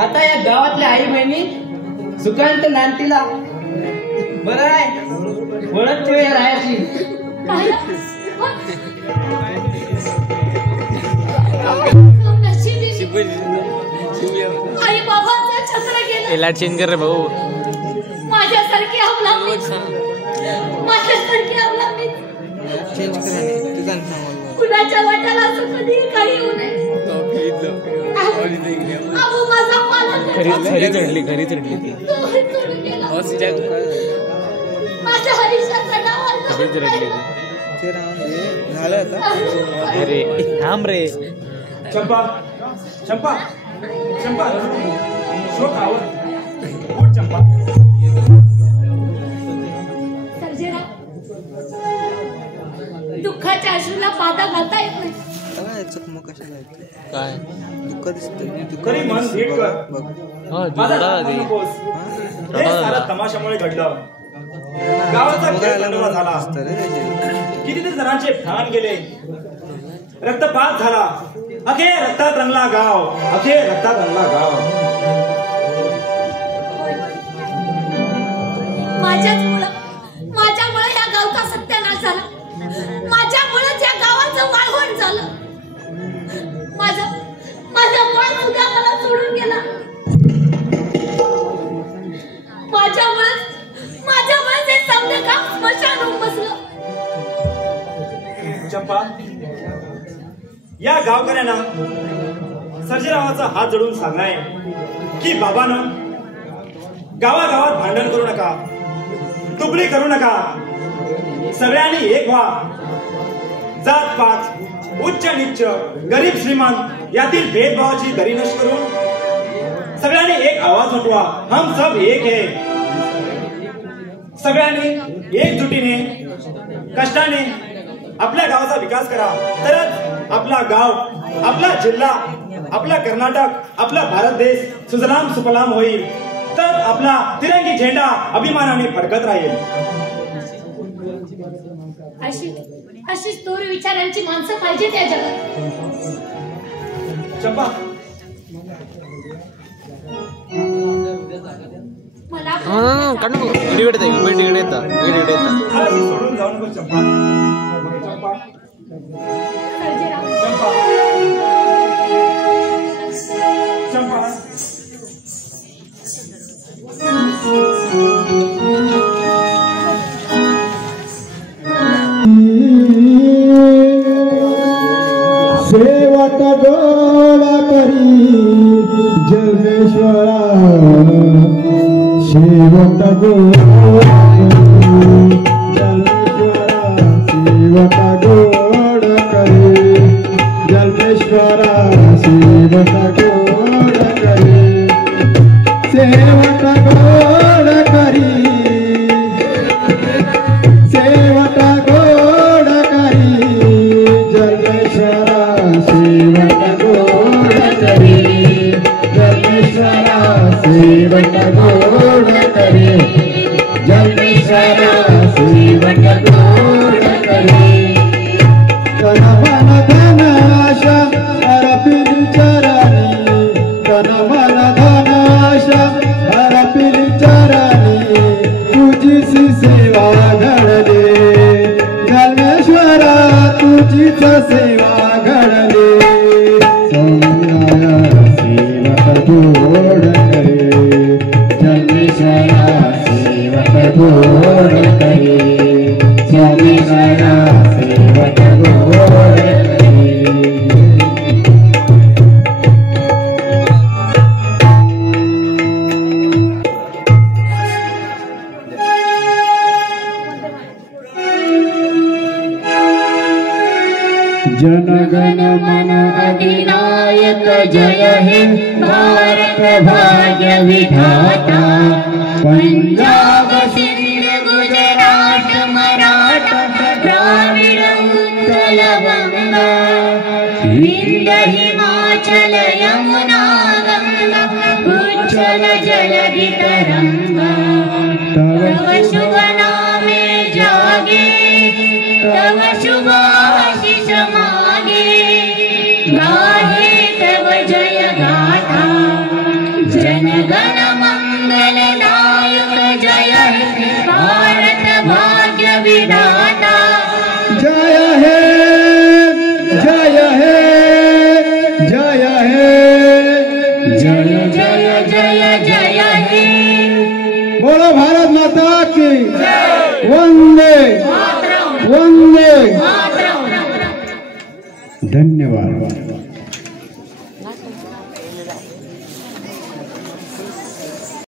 आता या गावातल्या आई बहिणी सुकांत नांदतीला बरं आहे ओळख ठेवूया राहायची. आई बाबांचा छत्र गेला. लाईट चेंज कर रे भाऊ. माझ्यासारखी अवलंबित चेंज करा तुझा कुणाच्या वाट्याला असं कधी काही होऊ नये. अहो माझा पालक घरी चढली ती माझ्या हरीशाचा नाव घरी चढली ते झालं आता. अरे थांब रे. चंपा चंपा चंपा शोक आवर उठ चंपा. सर्जेराव दुःखाच्या अश्रूला बाधा घालता येत नाही. चकमक कशाला काय दुःख दिसतंय तरी मन नीट कर. बघ माझा दाखवू नकोस. हे सारा तमाशामुळे घडलं. गावाचा खेळ गंडोळा झाला. कितीतरी जणांचे प्राण गेले रक्तपात झाला, अखेर रक्तात रंगला गाव, अखेर रक्तात रंगला गाव. माझ्यामुळे या गावचा सत्यानाश झाला. माझ्यामुळे या गावाचं वाळवण झालं. माझा मुळ सुद्धा मला सोडून गेला. माझ्यामुळे ते समजे गाव स्मशान होऊन बसलं. चंपा, या गावकऱ्यांना सर्जेरावाचा हात जोडून सांगणार की बाबानं गावागावात भांडण करू नका, तुकडी करू नका, सगळ्यांनी एक व्हा. जात पात, उच्च नीच, गरीब श्रीमंत यातील भेदभावाची दरी नष्ट करून सगळ्यांनी एक आवाज उठवा. हम सब एक है. सगळ्यांनी एकजुटीने कष्टाने आपल्या गावाचा विकास करा, तरच आपला गाव, आपला जिल्हा, आपला कर्नाटक, आपला भारत देश सुजलाम सुफलाम होईल. तर आपला तिरंगी झेंडा अभिमानाने फडकत राहील. अशीच दूर विचारांची माणसं पाहिजे त्या जगात. चंपा, मला सोडून जाऊ नको चंपा. सर्जेराव, चंपा, चंपा. सेवक गोळा करी जगेश्वरा, सेवक गोळा सेवक गोळा करी जलमेश्वरा, सेवक गोळा करी, सेवक गोळा करी, सेवक गोळा करी जलमेश्वरा, सेवक गोळा करी जलमेश्वरा, सेवक गोळा करी जलमेश्वरा, सेवक गोळा करी. तन मन धन आशा अर्पित चरणी, तन मन धन आशा अर्पित चरणी, तुझीच सेवा घडले जलमेश्वरा, तुझीच सेवा घडले. सोमनाया सेवक गोड करे जलमेश्वरा, सेवक गोड करे, सोमनाया सेवक गोड करे. जनगण मन अधिनायक जय हे भारत भाग्य विधाता. पंजाब सिंध गुजरात मराठा द्राविड उत्कल गंगा, विंध्य हिमाचल यमुना गंगा, उच्चल जलधि तरंगा. तव शुभ नामे जागे, तव शुभ आशीष मागे, गाहे तव जय गाथा. जनगण मंगलदायक जय हे भारत भाग्य विधाता. जय हे, जय हे, जय हे, जय जय जय जय हे. बोलो भारत माता की वंदे वंदे. धन्यवाद.